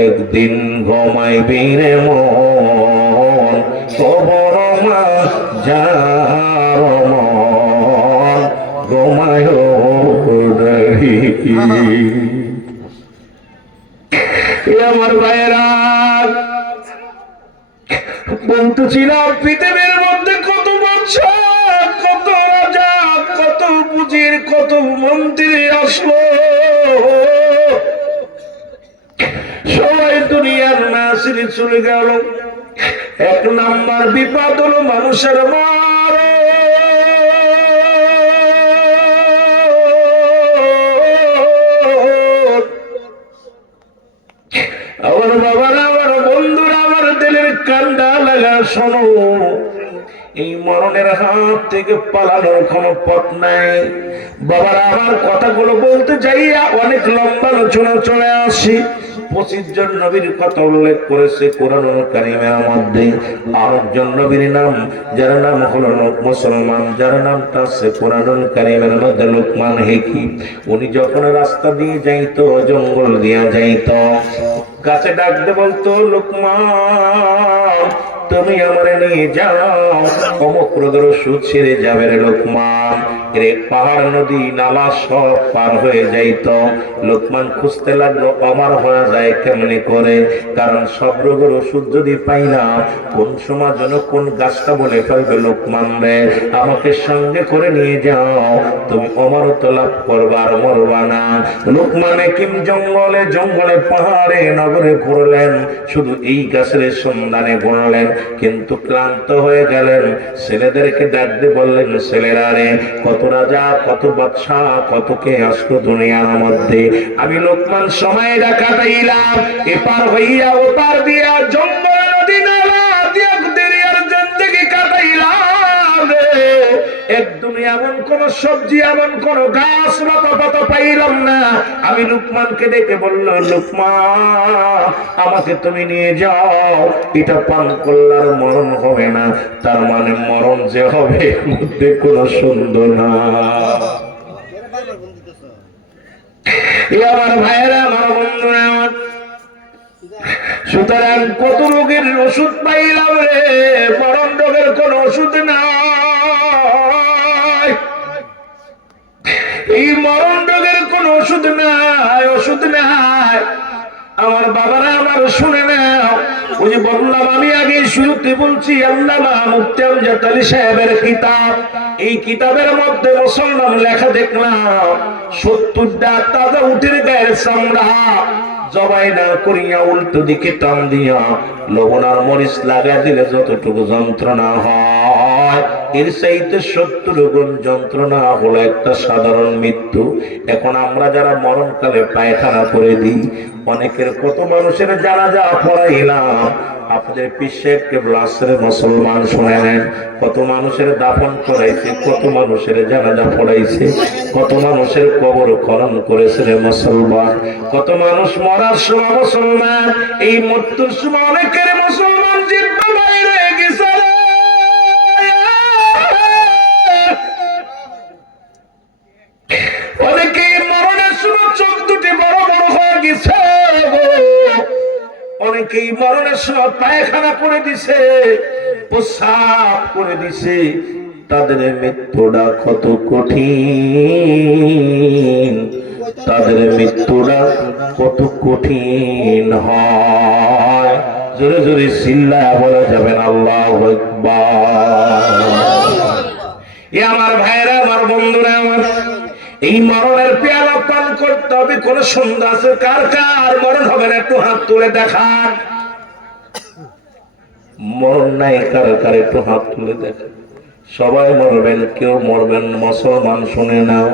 একদিন ঘুমাইবি রে মন কবর মাঝার মন ঘুমায় আমার ভাইয়েরা বলতেছিলাম পৃথিবীর মধ্যে কত বছর কত রাজা কত পুঁজির কত মন্ত্রী আসলো সবাই দুনিয়ার নাসিরে চলে গেল এক নাম্বার বিপদ হলো মানুষের মার আমার বাবারা আমার বন্ধুরা আমার দিলের কান্ডা লাগা শোনো এই মরণের হাত থেকে পালানোর কোনো পথ নাই বাবারা আমার কথাগুলো বলতে যাইয়া অনেক লম্বা আলোচনা চলে আসি 25 জন নবীর কথা উল্লেখ করেছে কোরআনুল কারীমের মধ্যে আরেকজন নবীর নাম যার নাম হলো মুসলমান যার নামটা আছে কোরআনুল কারীমের মধ্যে লোকমান হাকিম উনি যখন রাস্তা দিয়ে যাইতো জঙ্গল দিয়ে যাইতো গাছে ডাকতে বলতো লোকমান তুমি আমারে নিয়ে যাও অমুক রোদের ওষুধ ছেড়ে যাবে রে লোকমান এর পাহাড় নদী নালা সব পার হয়ে যাইত। লোকমান খুঁজতে লাগলো আমার হয়ে যায় কেমনি করে, কারণ সব রোগের ওষুধ যদি পাই না, কোন সময় যেন কোন গাছটা বলে ফেলবে লোকমান রে আমাকে সঙ্গে করে নিয়ে যাও, তুমি অমরত্ব লাভ করবা আর মরবা না। লোকমান হাকিম জঙ্গলে জঙ্গলে পাহাড়ে নগরে ঘুরলেন, শুধু এই গাছের সন্ধানে ঘুরলেন, কিন্তু ক্লান্ত হয়ে গেলেন। ছেলেদেরকে ডাক দিয়ে বললেন, ছেলেরা রে, কত রাজা কত বাদশা কত কে আসলো দুনিয়ার মধ্যে, আমি লোকমান সময়টা কাটাইলাম এপার হইয়া ওপার দিয়া জঙ্গল নদী নালা দিয়া দুনিয়ার জিন্দেগি কাটাইলাম রে। একদম এমন কোন সবজি এমন কোন গাছ লতা পাতা পাইলাম না। আমি লোকমানকে ডেকে বলল, লোকমান আমাকে তুমি নিয়ে যাও, এটা পান করলে আর মরণ হবে না। তার মানে মরণ যে হবে মধ্যে কোন সুন্দর না। আমার ভাইয়েরা আমার বন্ধুরা আমার, সুতরাং কত রোগের ওষুধ পাইলাম রে, মরণ রোগের কোন ওষুধ নাই। এই মরণ রোগের কোন ওষুধ নাই, ওষুধ নাই। আমার বাবারা আমার শুনে নাও, ওই যে বললাম আমি আগে শুরুতে বলছি, আল্লামা মুফতি আমজাদ আলী সাহেবের কিতাব, এই কিতাবের মধ্যে মুসলমান লেখা দেখলাম 70টা তাজা উটের গায়ের চামড়া জবাই না করিয়া উল্টো দিকে টান দিয়া লবণ আর মরিচ লাগা দিলে যতটুকু যন্ত্রণা হয়, এর চাইতে 70 গুণ যন্ত্রণা হলো একটা সাধারণ মৃত্যু। এখন আমরা যারা মরণকালে পায়খানা করে দিই, অনেকের কত মানুষের জানাজা পড়াইলাম, আপনাদের পিসের কেবল আসরে মুসলমান শুনে নেন, কত মানুষের দাফন করাইছে, কত মানুষের জানাজা পড়াইছে, কত মানুষের কবর খনন করেছে রে মুসলমান, কত মানুষ মরার সময় মুসলমান, এই মৃত্যুর সময় অনেকের মুসলমান জিব্বা বাইরে গেছে। অনেকেই মরণের সময় চোখ দুটি বড় বড় হয়ে গেছে, অনেকেই মরণের সময় পায়খানা করে দিছে, প্রস্রাব করে দিছে। তাদের মৃত্যুটা কত কঠিন, তাদের মৃত্যুটা কত কঠিন হয়। জোরে জোরে চিল্লায়া বলা যাবেন আল্লাহু আকবার। আমার ভাইরা আমার বন্ধুরা আমার, এই মরণের পেয়ালা পান করতে হবে। কোন সন্ধ্যা আছে কার কার মরণ হবে না, একটু হাত তুলে দেখান। মরণ নাই কার কার, একটু হাত তুলে দেখান। সবাই মরবেন, কেউ মরবেন মুসলমান শুনে নাও।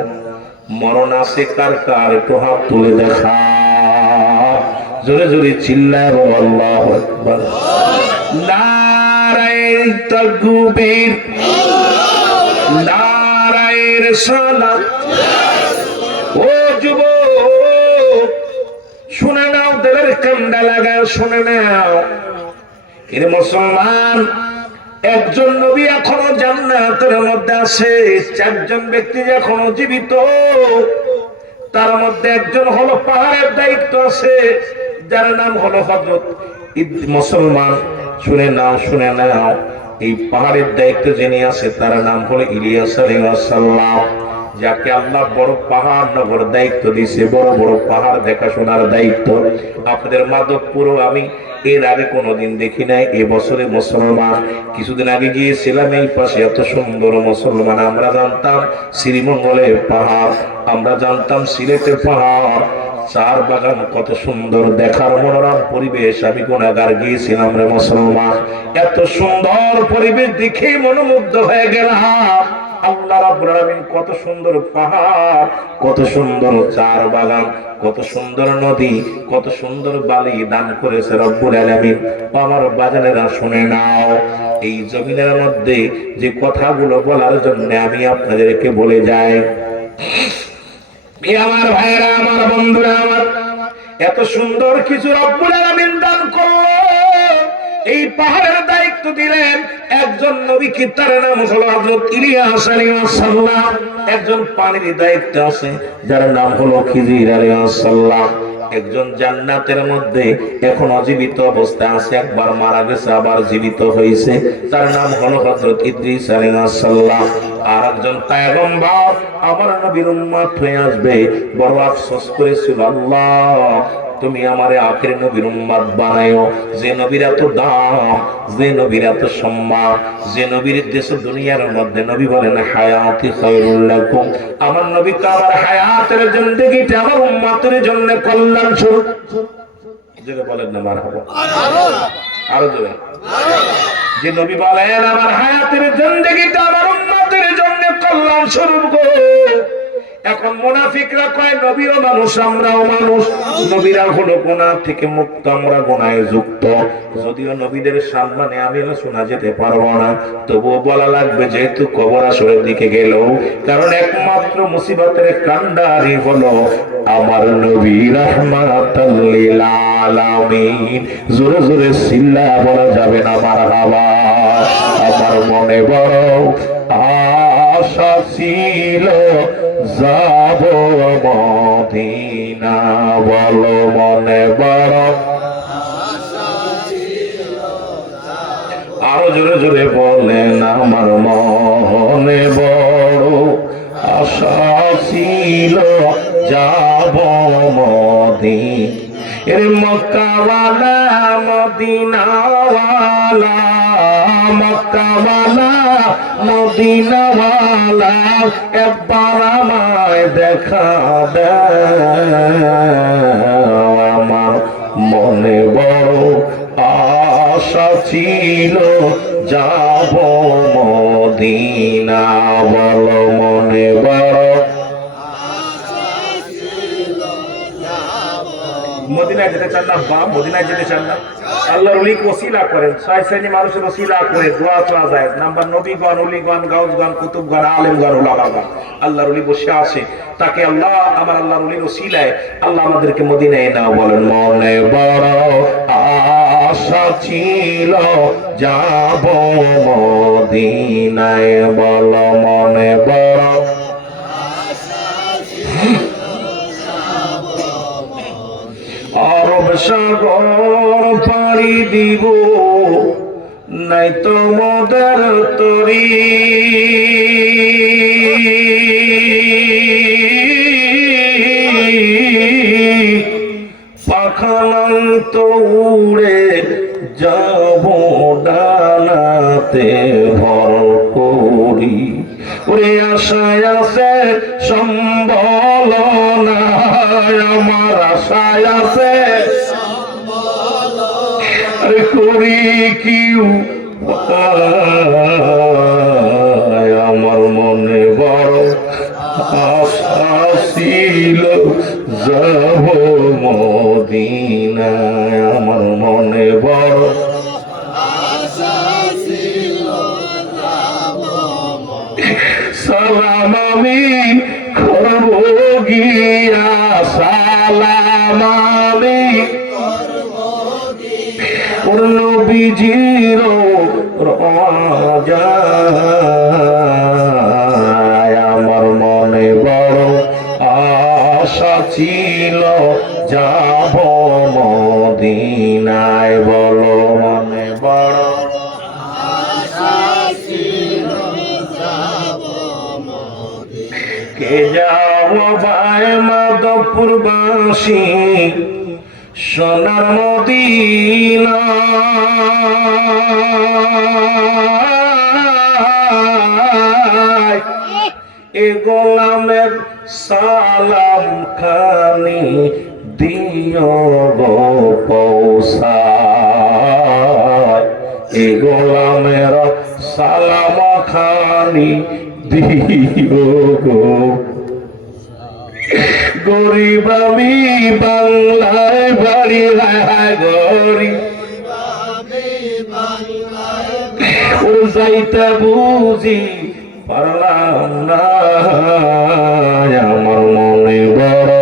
মরণ আছে কার কার, একটু হাত তুলে দেখা। জোরে জোরে চিল্লায় আল্লাহু আকবার। নারায়ে তাকবীর, নারায়ে রিসালাত। ও যুবক শুনে নাও, দিলের কান্দা লাগাও, শুনে নাও। এর মুসলমান, একজন নবী এখনো জান্নাতের মধ্যে আছে, 4 জন ব্যক্তি এখনো জীবিত। তার মধ্যে একজন হলো পাহাড়ের দায়িত্ব আছে, যার নাম হলো হযরত মুসলমান। শুনে নাও, শুনে নাও, এই পাহাড়ের দায়িত্ব যিনি আছে তার নাম হলো ইলিয়াস আলাইহিস সালাম, যাকে আল্লাহ বড় পাহাড় নগর দায়িত্ব দিয়েছে, বড় বড় পাহাড় দেখাশোনার দায়িত্ব। আপনাদের মাধবপুরও আমি এর আগে কোনোদিন দেখি নাই, এবছরে মুসলমান। কিছুদিন আগে গিয়েছিলাম, এই পাশে এত সুন্দর মুসলমান। আমরা জানতাম শ্রীমঙ্গলের পাহাড়, আমরা জানতাম সিলেটের পাহাড়, চার বাগান কত সুন্দর দেখার মনোরম পরিবেশ। আমি গুনাহগার গিয়েছিলাম রে মুসলমান, এত সুন্দর পরিবেশ দেখে মনোমুগ্ধ হয়ে গেলাম। আল্লাহ রাব্বুল আলামিন কত সুন্দর পাহাড়, কত সুন্দর চার বাগান, কত সুন্দর নদী, কত সুন্দর বালি দান করেছে রব্বুল আলামিন। আমার বাজানেরা শুনে নাও, এই জমিনের মধ্যে যে কথাগুলো বলার জন্য আমি আপনাদেরকে বলে যাই। আমার ভাইরা আমার বন্ধুরা আমার, এত সুন্দর কিছু রব্বুল আলামিন দান করলো। এই পাহাড়ের দায়িত্ব দিলেন একজন নবীকে, তার নাম হলো হযরত ইলিয়াস আলাইহিস সালাম। একজন পানির দায়িত্ব আছে, যার নাম হলো খিজির আলাইহিস সালাম। একজন জান্নাতের মধ্যে এখন অজীবিত অবস্থায় আছে, একবার মারা গেছে আবার জীবিত হয়েছে, তার নাম হলো হযরত ইদ্রিস আলাইহিস সালাম। আর একজন পয়গম্বর আমার নবীর উম্মত হয়ে আসবে, বড় আফসোস করেছিল, আল্লাহ তুমি আমারে আখের নবীর উম্মত বানায়ো। যে নবীর এত দাম, যে নবীর এত সম্মান, যে নবীর দেশে দুনিয়ার মধ্যে নবী বলেন হায়াতি খায়রুল লাকুম, আমার নবী তো আমার হায়াতের জিন্দেগিটা আমার উম্মতের জন্য কল্যাণ স্বরূপ। জোরে বলেন না মারহাবা, আরো জোরে। যে নবী বলেন আমার হায়াতের জিন্দেগিটা আমার উম্মতের জন্য কল্যাণ স্বরূপ গো। এখন মুনাফিকরা কয় নবীও মানুষ আমরাও মানুষ, নবীরা হলো গুনাহ থেকে মুক্ত, আমরা গুনাহে যুক্ত। যদিও নবীদের সম্মানে আমি শোনা যেতে পারবো না, তবুও বলা লাগবে যেহেতু কবর আসরের দিকে গেল। কারণ একমাত্র মুসিবতের কান্ডারি হলো আমার নবী রাহমাতাল লিল আলামিন। জোরে জোরে সিল্লা বলা যাবে না মারহাবা। আমার মনে বড় আশা ছিল যাব মদিনা, বলো মনে বড় আরো জোরে জোরে বলেন আমার মনে বড় আশা ছিল যাব মদিনা। এর মক্কাওয়ালা মদিনাওয়ালা, মক্কাওয়ালা মদিনাওয়ালা একবার আমায় দেখা দাও। আমার মনে বড় আশা ছিল যাব মদিনা, বলো মনে বড় মদিনায় যেতে চান না বা মদিনায় যেতে চান না, আল্লাহর ওলিকে ওসিলা করেন। 6 শ্রেণী মানুষের ওসিলা করে দোয়া চাওয়া যায়। নাম্বার নবীগণ, ওলিগণ, গাউসগণ, কুতুবগণ, আলেমগণ, উলামাগণ। আল্লাহর ওলি বসে আছে, তাকে আল্লাহ আমার আল্লাহর ওলির ওসিলায় আল্লাহ আমাদেরকে মদিনায় নাও। বলেন মনে বড় আশা ছিল যাব মদিনায়, বলো মনে বড় আরব সাগর পাড়ি দিব নাই তো মোদের তরি, পাখানাই তো উড়ে যাব ডানাতে ভর করি। ওরে আশায় আছে সম্বল নাই, আমার আশায় আছে আরে করি কি আমার মনে বড় আশা ছিল যাব মদিনায়, আমার মনে বড় সালাম আমি করব গিয়া, সালাম আমি নবীজির রাজায়। আমার মনে বড় আশা ছিল যাব মদিনায়, বলো মনে বড় কে যাও ভাই মাধবপুরবাসী সোনার মদিনা, এ গোলামের সালাম খানি দিও গো পৌঁছায়, এ গোলামের সালাম খানি দিও গো। গরিব আমি বাংলায় বাড়ি, হায় গরিব ও যাইতে বুঝি পারলাম না, আমার মনে বড়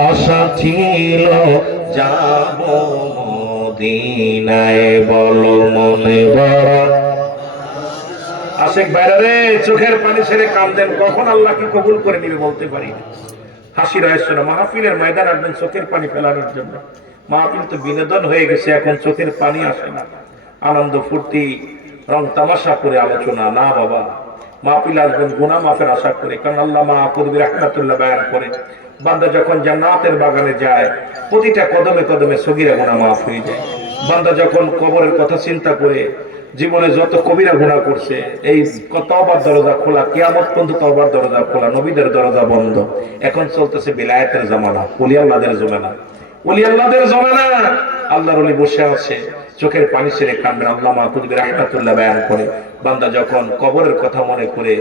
আশা ছিল যাব মদিনায়, বলো মনে বড় আশেক বাইরে চোখের পানি ছেড়ে কান্দেন, কখন আল্লাহ কি কবুল করে নিবে বলতে পারি। হাসির আসছে না, মাহফিলের ময়দান আসবেন চোখের পানি ফেলানোর জন্য। মাহফিল তো বিনোদন হয়ে গেছে, এখন চোখের পানি আসে না, আনন্দ ফুর্তি রং তামাশা করে আলোচনা না বাবা। মাহফিল আসবেন গুনাহ মাফের আশা করে, কারণ আল্লাহ মাহফুজুর রাহমাতুল্লাহ বয়ান করে বান্দা যখন জান্নাতের বাগানে যায় প্রতিটা কদমে কদমে সগীরা গুনাহ মাফ হয়ে যায়। বান্দা যখন কবরের কথা চিন্তা করে জীবনে যত কবিরা গুনাহ করছে এই তওবার দরজা খোলা, কিয়ামত পর্যন্ত তওবার দরজা খোলা, নবীদের দরজা বন্ধ। এখন চলতেছে বিলায়াতের জামানা, ওলি আল্লাহদের জামানা, ওলি আল্লাহদের জামানা। আল্লাহর ওলি বসে আছে চোখের পানি ছেড়ে কাঁদবেন। আল্লাহ মাহফুজ রাহমাতুল্লাহ বয়ান করে বান্দা যখন কবরের কথা মনে করে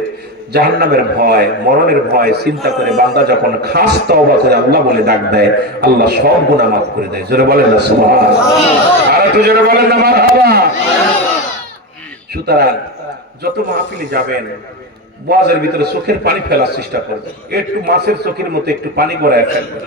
জাহান্নামের ভয় মরণের ভয় চিন্তা করে বান্দা যখন খাস তওবা করে আল্লাহ বলে ডাক দেয়, আল্লাহ সব গুনাহ মাফ করে দেয়। জোরে বলেন না সুবহানাল্লাহ, আর একটু জোরে বলেন না মারহাবা। সুতরাং যত মাহফিলে যাবেন ওয়াজের ভিতরে চোখের পানি ফেলার চেষ্টা করবেন, একটু মাছের চোখের মতো একটু পানি গড়ায় ফেলবেন।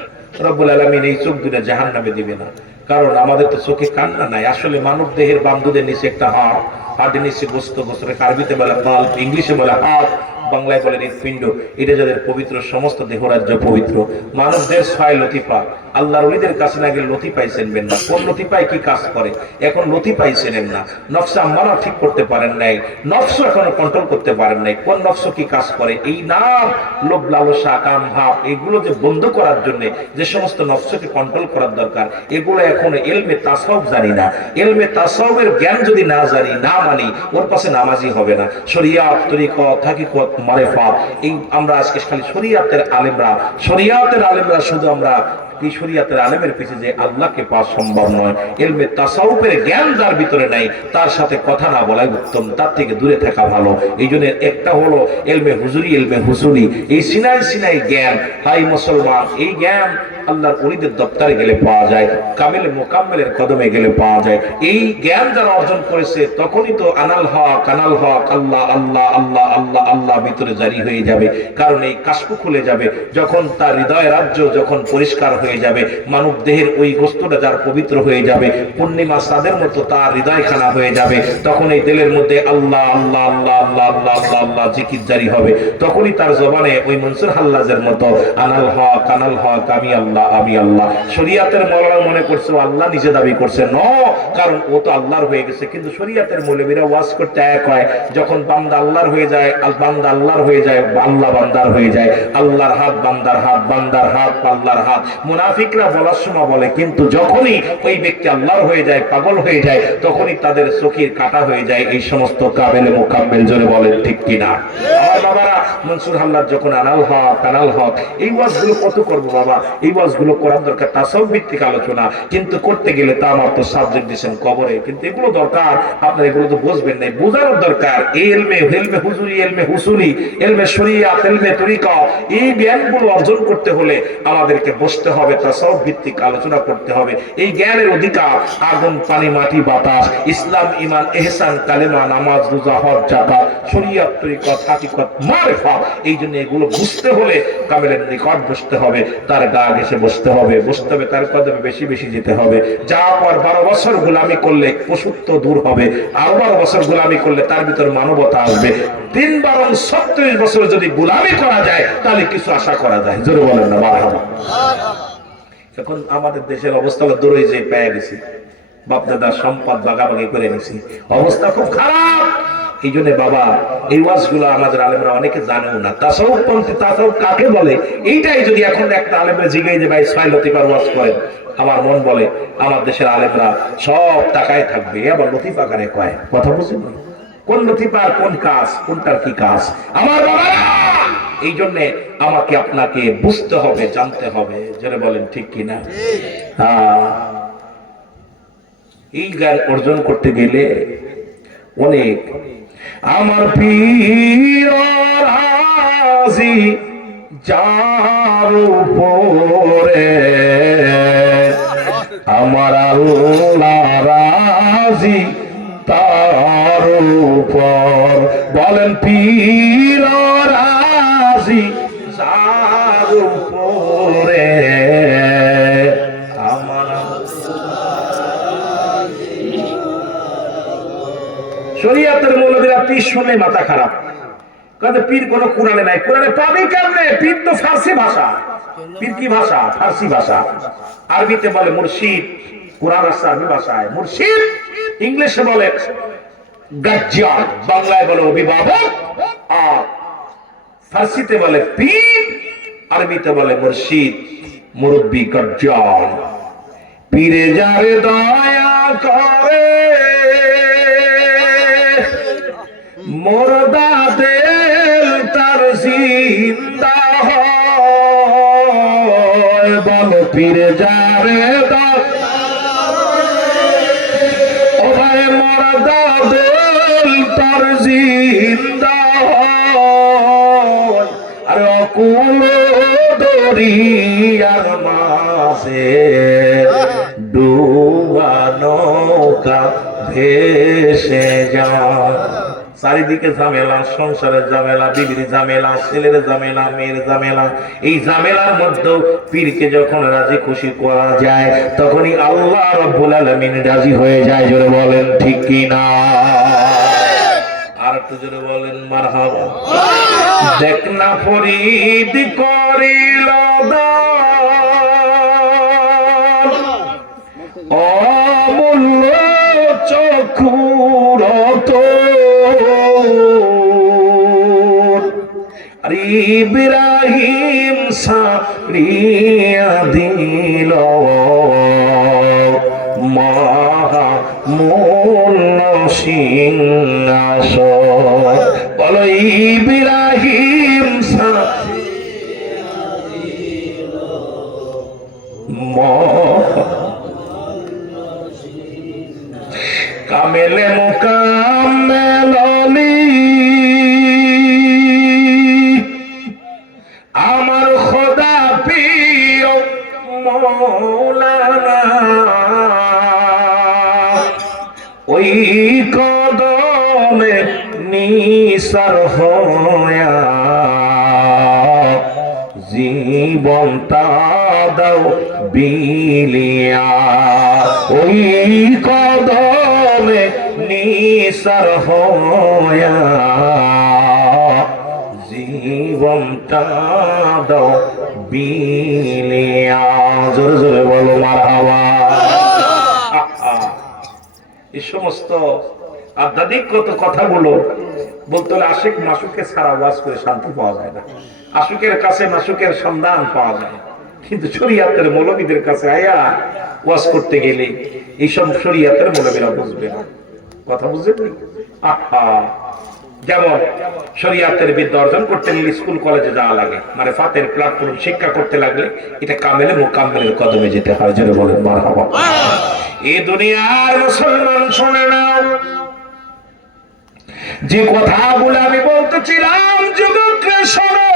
রব্বুল আলামিন এই চোখ দুটো জাহান্নামে দিবে না, কারণ আমাদের তো চোখে কান্না নাই। আসলে মানব দেহের বামদুদের নিচে একটা হাড়, হাড়ের নিচে গোস্ত, গোস্তের আরবিতে বলে বাল্ব, ইংলিশে বলে হাড়, বাংলায় বলে হৃৎপিণ্ড। এটা যাদের পবিত্র, সমস্ত দেহরাজ্য পবিত্র। মানুষদের 6 লতিফা, আল্লাহর ওলিদের কাছে না গেলে লতিফাই চিনবেন না। কোন লতিফায় কি কাজ করে এখন লতিফাই চেনেন না। নফস আম্মারা ঠিক করতে পারেন নাই, নফস এখনো কন্ট্রোল করতে পারেন নাই। কোন নফস কি কাজ করে এই নাম লোভ লালসা কাম ভাব এগুলো যে বন্ধ করার জন্য যে সমস্ত নফসকে কন্ট্রোল করার দরকার, এগুলো এখন ইলমে তাসাউফ জানি না। ইলমে তাসাউফের জ্ঞান যদি না জানি না মানি ওর পাশে নামাজি হবে না। শরিয়াত তরিকত হাকিকত মারিফাত, এই আমরা আজকে খালি শরিয়াতের আলেমরা, শরিয়াতের আলেমরা শুধু আমরা এই শরিয়াতের আলেমের পিছনে যে আল্লাহকে পাওয়া সম্ভব নয়। ইলমে তাসাউফের জ্ঞান যার ভিতরে নাই তার সাথে কথা না বলাই উত্তম, তার থেকে দূরে থাকা ভালো। এই জন্য একটা হলো ইলমে হুজুরি, ইলমে হুসুলি, এই সিনাই সিনাই জ্ঞান। হাই মুসলমান, এই জ্ঞান আল্লাহর ওলিদের দপ্তরে গেলে পাওয়া যায়, কামিল মুকাম্মেলের কদমে গেলে পাওয়া যায়। এই জ্ঞান যারা অর্জন করেছে তখনই তো আনাল হক আল্লাহ আল্লাহ আল্লাহ আল্লাহ আল্লাহ ভিতরে জারি হয়ে যাবে। কারণ এই কাশফু খুলে যাবে যখন তার হৃদয় রাজ্য যখন পরিষ্কার হয়ে যাবে, মানব দেহের ওই বস্তুটা যার পবিত্র হয়ে যাবে, পূর্ণিমা চাঁদের মতো তার হৃদয়খানা হয়ে যাবে, তখন এই দিলের মধ্যে আল্লাহ আল্লাহ আল্লাহ আল্লাহ আল্লাহ আল্লাহ আল্লাহ জিকির জারি হবে। তখনই তার জবানে ওই মনসুর হাল্লাজের মতো আনাল হক আমি আল্লাহ আমি আল্লাহ। শরিয়াতের মৌলানা মনে করছে আল্লাহ নিজে দাবি করছে ন, কারণ ও তো আল্লাহর হয়ে গেছে। কিন্তু শরিয়াতের মৌলবীরা ওয়াজ করতে এক হয়, যখন বান্দা আল্লাহর হয়ে যায়, বান্দা আল্লাহর হয়ে যায়, আল্লাহ বান্দার হয়ে যায়। আল্লাহর হাত বান্দার হাত, বান্দার হাত আল্লাহর হাত। মুনাফিকরা বলার সময় বলে, কিন্তু যখনই ওই ব্যক্তি আল্লাহর হয়ে যায়, পাগল হয়ে যায়, তখনই তাদের চোখের কাটা হয়ে যায় এই সমস্ত কাবেলে মুকাম্মেল। জোরে বলেন ঠিক কিনা? আমার বাবারা মনসুর হাল্লাদ যখন আনাল হক এই ওয়াজগুলো কত করবো বাবা, এই ওয়াজগুলো করার দরকার তাসাউফ ভিত্তিক আলোচনা, কিন্তু করতে গেলে তা আমার তো সাবজেক্ট দিয়েছেন কবরে, কিন্তু এগুলো দরকার আপনার, এগুলো তো বুঝবেন না, বোঝানোর দরকার। ইলমে হুজুরি, ইলমে হুসুলি, ইলমে শরিয়াত, ইলমে তরিকা, এই জ্ঞানগুলো অর্জন করতে হলে আমাদেরকে বসতে হবে, তাসাউফ ভিত্তিক আলোচনা করতে হবে। এই জ্ঞানের অধিকার আগুন পানি মাটি বাতাস, ইসলাম ইমান ইহসান কালেমা নামাজ রোজা হজ যাকাত, শরিয়াত তরিকা হাকিকত মারিফাত, এই জন্য এগুলো বুঝতে হলে কামেলের নিকট বসতে হবে, তার গা ঘেঁষে বসতে হবে, তার কদমে বেশি বেশি যেতে হবে। যা পর 12 বছর গোলামি করলে পশুত্ব দূর হবে, আর 12 বছর গোলামি করলে তার ভিতর মানবতা আসবে। 3-36 বছর যদি গোলামি করা যায় তাহলে কিছু আশা করা যায়। জোরে বলেন না মারহাবা। এখন আমাদের দেশের অবস্থা হলো দূরে যে পেয়ে গেছি, বাপ দাদার সম্পদ ভাগাভাগি করে নিছি, অবস্থা খুব খারাপ। এই জন্য বাবা এই ওয়াজগুলো আমাদের আলেমরা অনেকে জানেও না। তাসাউফপন্থী তাসাউফ কাকে বলে এইটাই যদি এখন একটা আলেমরা জিজ্ঞাসা যে ভাই 6 লতিফার ওয়াজ করেন, আমার মন বলে আমার দেশের আলেমরা সব টাকায় থাকবে, আবার লতিফা কারে কয় কথা বুঝুন, কোন লতিফার কোন কাজ, কোনটার কি কাজ আমার বাবারা। এই জন্য আমাকে আপনাকে বুঝতে হবে, জানতে হবে। যারা বলেন ঠিক কিনা? এই জ্ঞান অর্জন করতে গেলে অনেক আমার পীর রাজি যার উপরে, আমার আল্লাহ রাজি তার উপর। বলেন পীর রাজি যার উপরে, শরিয়াতের মৌলবীরা পীর শুনে মাথা খারাপ, কাজে পীর কোন কোরআনে নাই, কোরআনে পাবি কেমনে? পীর তো ফার্সি ভাষা। পীর কি ভাষা? ফার্সি ভাষা। আরবিতে বলে মুর্শিদ, কোরআন আছে আরবি ভাষায় মুর্শিদ, ইংলিশে বলে গাজ্জাল, বাংলায় বলে অভিভাবক, আর ফার্সিতে বলে পীর, আরবিতে বলে মুর্শিদ, মুরব্বী, গাজ্জাল। পীরে যারে দয়া করে মুর্দা দিল তার জিন্দা হয়, বল পীরে যারে দয়া, ও ভাই মুর্দা দিল তার জিন্দা হয়, আর অকুল দরিয়ার মাঝে ডুবা নৌকা ভেসে যায়। চারিদিকে ঝামেলা, সংসারের ঝামেলা, বিবির ঝামেলা, ছেলের ঝামেলা, মেয়ের ঝামেলা। এই ঝামেলার মধ্যে পীরকে যখন রাজি খুশি করা যায়, তখনই আল্লাহ রাব্বুল আলামিন রাজি হয়ে যায়। জোরে বলেন ঠিক কি না? আর একটু জোরে বলেন মারহাবা। দেখ না ফরিদ করিল অমূল্য চক্ষুর আর ইব্রাহিম সারিয়া দিল মহামূল্য সিংহাসন। বলো ইব্রাহিম কামেলে মোকামেল আমার খোদা প্রিয় মৌলানা, ওই কদমে নিসার হয়া জীবনটা দাও বিলিয়া, ওই কদমে নিসার হয়া জীবনটা দাও বিলিয়া। জোরে জোরে বলো মারহাবা। এই সমস্ত আধ্যাত্মিক কথাগুলো বলতে হলে আশিক মাসুকে ছাড়া ওয়াজ করে শান্তি পাওয়া যায় না। আশুকের কাছে মাসুকের সন্ধান পাওয়া যায়, কিন্তু শরীয়তের মৌলবীদের কাছে আয়া ওয়াজ করতে গেলে এইসব শরীয়তের মৌলবীরা বুঝবে না। কথা বুঝলেন? যেমন শরীয়তের বিদ্যা অর্জন করতে গেলে স্কুল কলেজে যাওয়া লাগে, মানে ফাতের প্ল্যাটফর্ম শিক্ষা করতে লাগলে এটা কামেলে মুকাম্মেলের কদমে যেতে হয়। যেটা বলেন মারহাবা। এই দুনিয়ার মুসলমান শুনে নাও, যে কথাগুলো আমি বলতেছিলাম যুবকরা শোনো,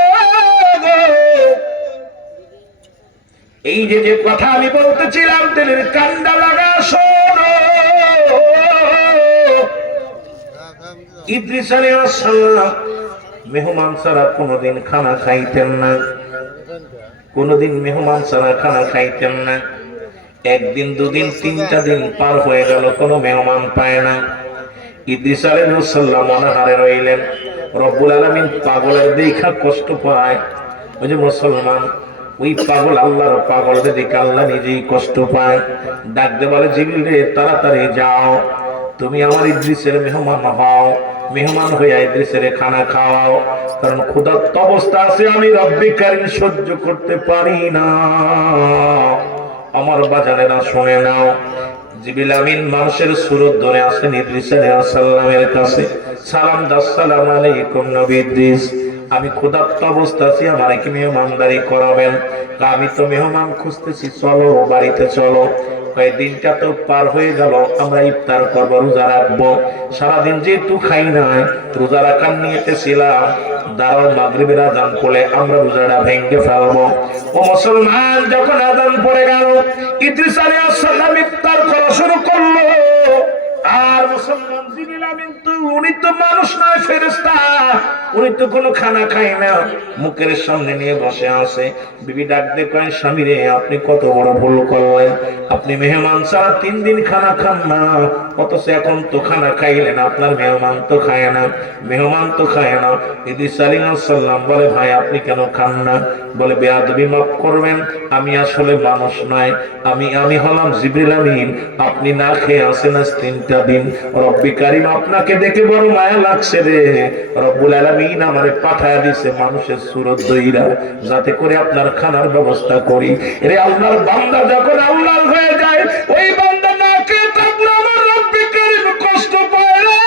এই যে যে কথা আমি বলতেছিলাম তেলের কান্ডা লাগা শোনো। ইদ্রিস আলাইহিস সালাম মেহমান ছাড়া কোনোদিন খানা খাইতেন না, কোনোদিন মেহমান ছাড়া খানা খাইতেন না। একদিন দুদিন তিনটা দিন পার হয়ে গেল, কোনো মেহমান পায় না। ইদ্রিস আলাইহিস সালাম অনাহারে রইলেন। রব্বুল আলামিন পাগলের দেখা কষ্ট পায়। ওই যে মুসলমান, ওই পাগল আল্লাহর পাগলদের দেখে আল্লাহ নিজেই কষ্ট পায়। ডাকতে বলে জিবরিল রে, তাড়াতাড়ি যাও, তুমি আমার ইদ্রিসের মেহমান হও, মেহমান হইয়া ইদ্রিসের খানা খাওয়াও, কারণ ক্ষুধার্ত অবস্থা আছে, আমি রব্বি কারীম সহ্য করতে পারি না। আমার বাজানেরা শুনে নাও, জিবরিল আমিন মানুষের সুরত ধরে আসেন ইদ্রিস আলাইহিস সালামের কাছে। সালাম দাস, সালাম আলাইকুম নবী ইদ্রিস, আমি ক্ষুধার্ত অবস্থা আছি, আমার কি মেহমানদারি করাবেন? আমি তো মেহমান খুঁজতেছি, চলো বাড়িতে চলো। দিনটা তো পার হয়ে গেল, আমরা ইফতার করবো, রোজা রাখবো। সারাদিন যেহেতু খাই নাই, রোজা রাখার নিয়েতেছিলাম, দাঁড়াও মাগরিবের আযান পড়লে আমরা রোজাটা ভেঙে ফেলবো। ও মুসলমান, যখন আযান পড়ে গেল, ইদ্রিস আলাইহিস সালাম ইফতার করা শুরু করলো। আর মুসলমান জিবরিল আমিন তো উনি তো মানুষ নয়, ফেরেশতা। উনি তো কোনো খানা খায় না, মুখের সামনে নিয়ে বসে আছে। বিবি ডাক দিয়ে কয়, স্বামী রে, আপনি কত বড় ভুল করলেন। আপনি মেহমান ছাড়া 3 দিন খানা খান না, অথচ এখন তো খানা খাইলেন। আপনার মেহমান তো খায় না, মেহমান তো খায় না। ইদ্রিস আলাইহিস সালাম বলে, ভাই আপনি কেন খান না? বলে, বেয়াদবি মাফ করবেন, আমি আসলে মানুষ নয়, আমি হলাম জিবরিল আমিন। আপনি না খেয়ে আছেন আজ 3টা দিন। রব্বি কারীম আপনাকে দেখে বড় মায়া লাগছে রে। রব্বুল আলামিন আমারে পাঠায় দিয়েছে মানুষের সুরত দইরা, যাতে করে আপনার খানার ব্যবস্থা করি। রে আল্লাহর বান্দা যখন আল্লাহর হয়ে যায়, ওই বান্দা না খেয়ে থাকলে আমার রব্বি কারীম কষ্ট পায় রে।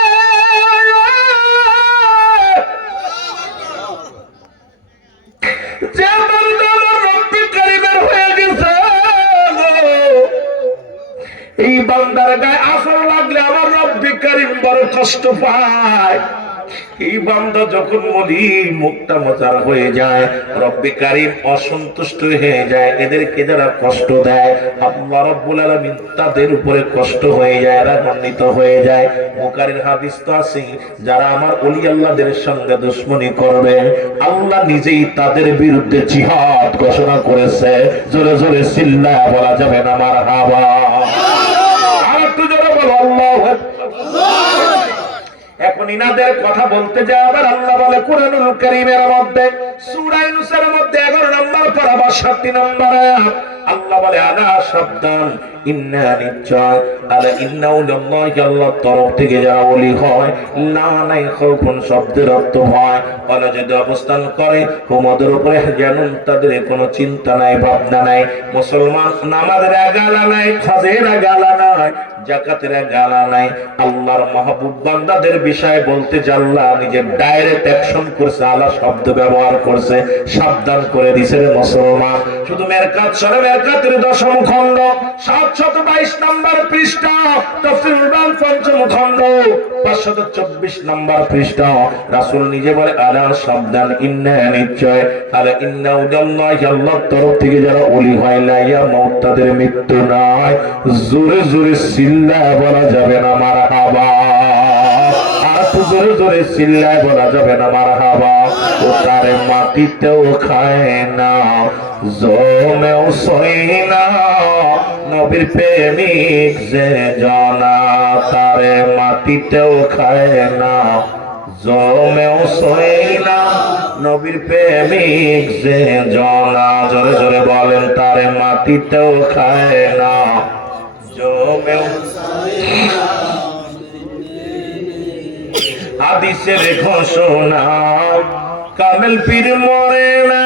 যে বান্দা আমার রব্বি কারীমের হয়ে গেছে, এই বান্দার গায়ে আসর লাগলে আমার রব্বি কারীম বড় কষ্ট পায়। এই বান্দা যখন বলি মুখটা মজার হয়ে যায়, রব্বি কারীম অসন্তুষ্ট হয়ে যায়। এদেরকে যারা কষ্ট দেয়, আল্লাহ রাব্বুল আলামিন তাদের উপরে কষ্ট হয়ে যায়, রাগান্বিত হয়ে যায়। বুখারীর হাদিস তো আছে, যারা আমার ওলি আল্লাহদের সঙ্গে দুশমনি করবে, আল্লাহ নিজেই তাদের বিরুদ্ধে জিহাদ ঘোষণা করেছে। জোরে জোরে চিল্লায়া বলা যাবে না মারহাবা? আর একটু জোরে বলো আল্লাহু আকবার। এখন ইনাদের কথা বলতে যায়, আবার আল্লাহ বলে কুরআনুল কারীমের মধ্যে সূরা ইউনূসের মধ্যে 11 নম্বর পারা 62 নম্বর আয়াত, আল্লাহ বলে, আলা সাবধান, ইন্না নিশ্চয়, আলা ইন্না উল্লাহি, আল্লাহর তরফ থেকে যারা ওলি হয়, না নাই খাউফুন শব্দের অর্থ হয় বলে যদি অবস্থান করে, হুমদের উপরে জানুন, তাদের কোনো চিন্তা নাই, ভাবনা নাই। মুসলমান নামাজের গালা নাই, হজের গালা নাই, যাকাতের গালা নাই। আল্লাহর মাহবুব বান্দাদের বিষয় বলতে আল্লাহ নিজে ডাইরেক্ট অ্যাকশন করছে, আলা শব্দ ব্যবহার করছে, সাবধান করে দিয়েছে রে মুসলমান। শুধু মেরকাত সরে মেরকাতের 10ম খণ্ড 722 নম্বর পৃষ্ঠা, তাফসীরুল বান 5ম খণ্ড 524 নম্বর পৃষ্ঠা, রাসূল নিজে বলে, আলা সাবধান, ইন্না নিশ্চয়, আলা ইন্না উদাল্লাহি, আল্লাহর তরফ থেকে যারা ওলি হয়, লা ইয়ামুত, তাদের মৃত্যু নাই। জোরে জোরে চিল্লায় বলা যাবে না মারহাবা? আর তো জোরে জোরে চিল্লায় বলা যাবে না মারহাবা? ও তারে মাটিতেও খায় না, জমেও সই না, নবীর প্রেমিক যে জনা, তারে মাটিতেও খায় না, জমেও সই না, নবীর প্রেমিক যে জনা। জোরে জোরে বলেন, তারে মাটিতেও খায় না, জমেও। হাদিসের ঘোষণা, কামেল পীর মরে না,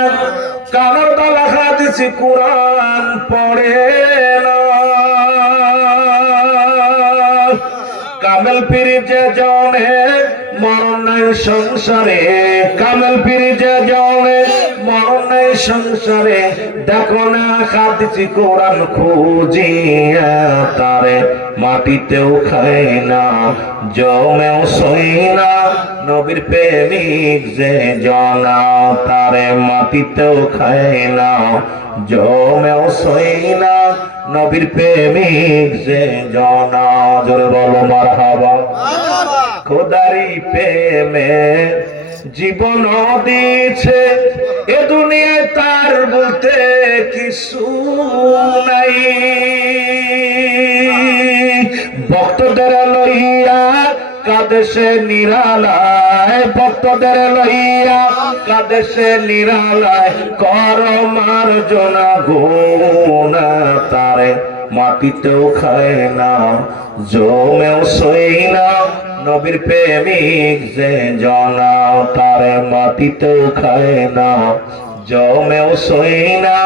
কামের দলা হাদিস কুরআন পড়ে না। কামেল পীর যে জনে মরণ নাই সংসারে, কামেল পীর যে জনে মরণ নাই সংসারে, দেখো না হাদিস কুরআন খুঁজিয়া, তারে মাটিতেও খায় না, জমেও সই না, নবীর প্রেমিক যে জনা, তারে মাটিতেও খায় না, জমেও সই না, নবীর প্রেমিক যে জনা। জোরে বলো মারহাবা? খোদারি প্রেমে জীবন দিয়েছে, এ দুনিয়ায় তার বলতে কিছু নাই। ভক্তদের লইয়া কাদেশে নিরালায়, ভক্তদের লইয়া কাদেশে নিরালায়, কর মার্জনা গুনা, তারে মাটিতেও খায় না, জমেও সই না, নবীর প্রেমিক যে জনা, তারে মাটিতেও খায় না, জমেও সই না,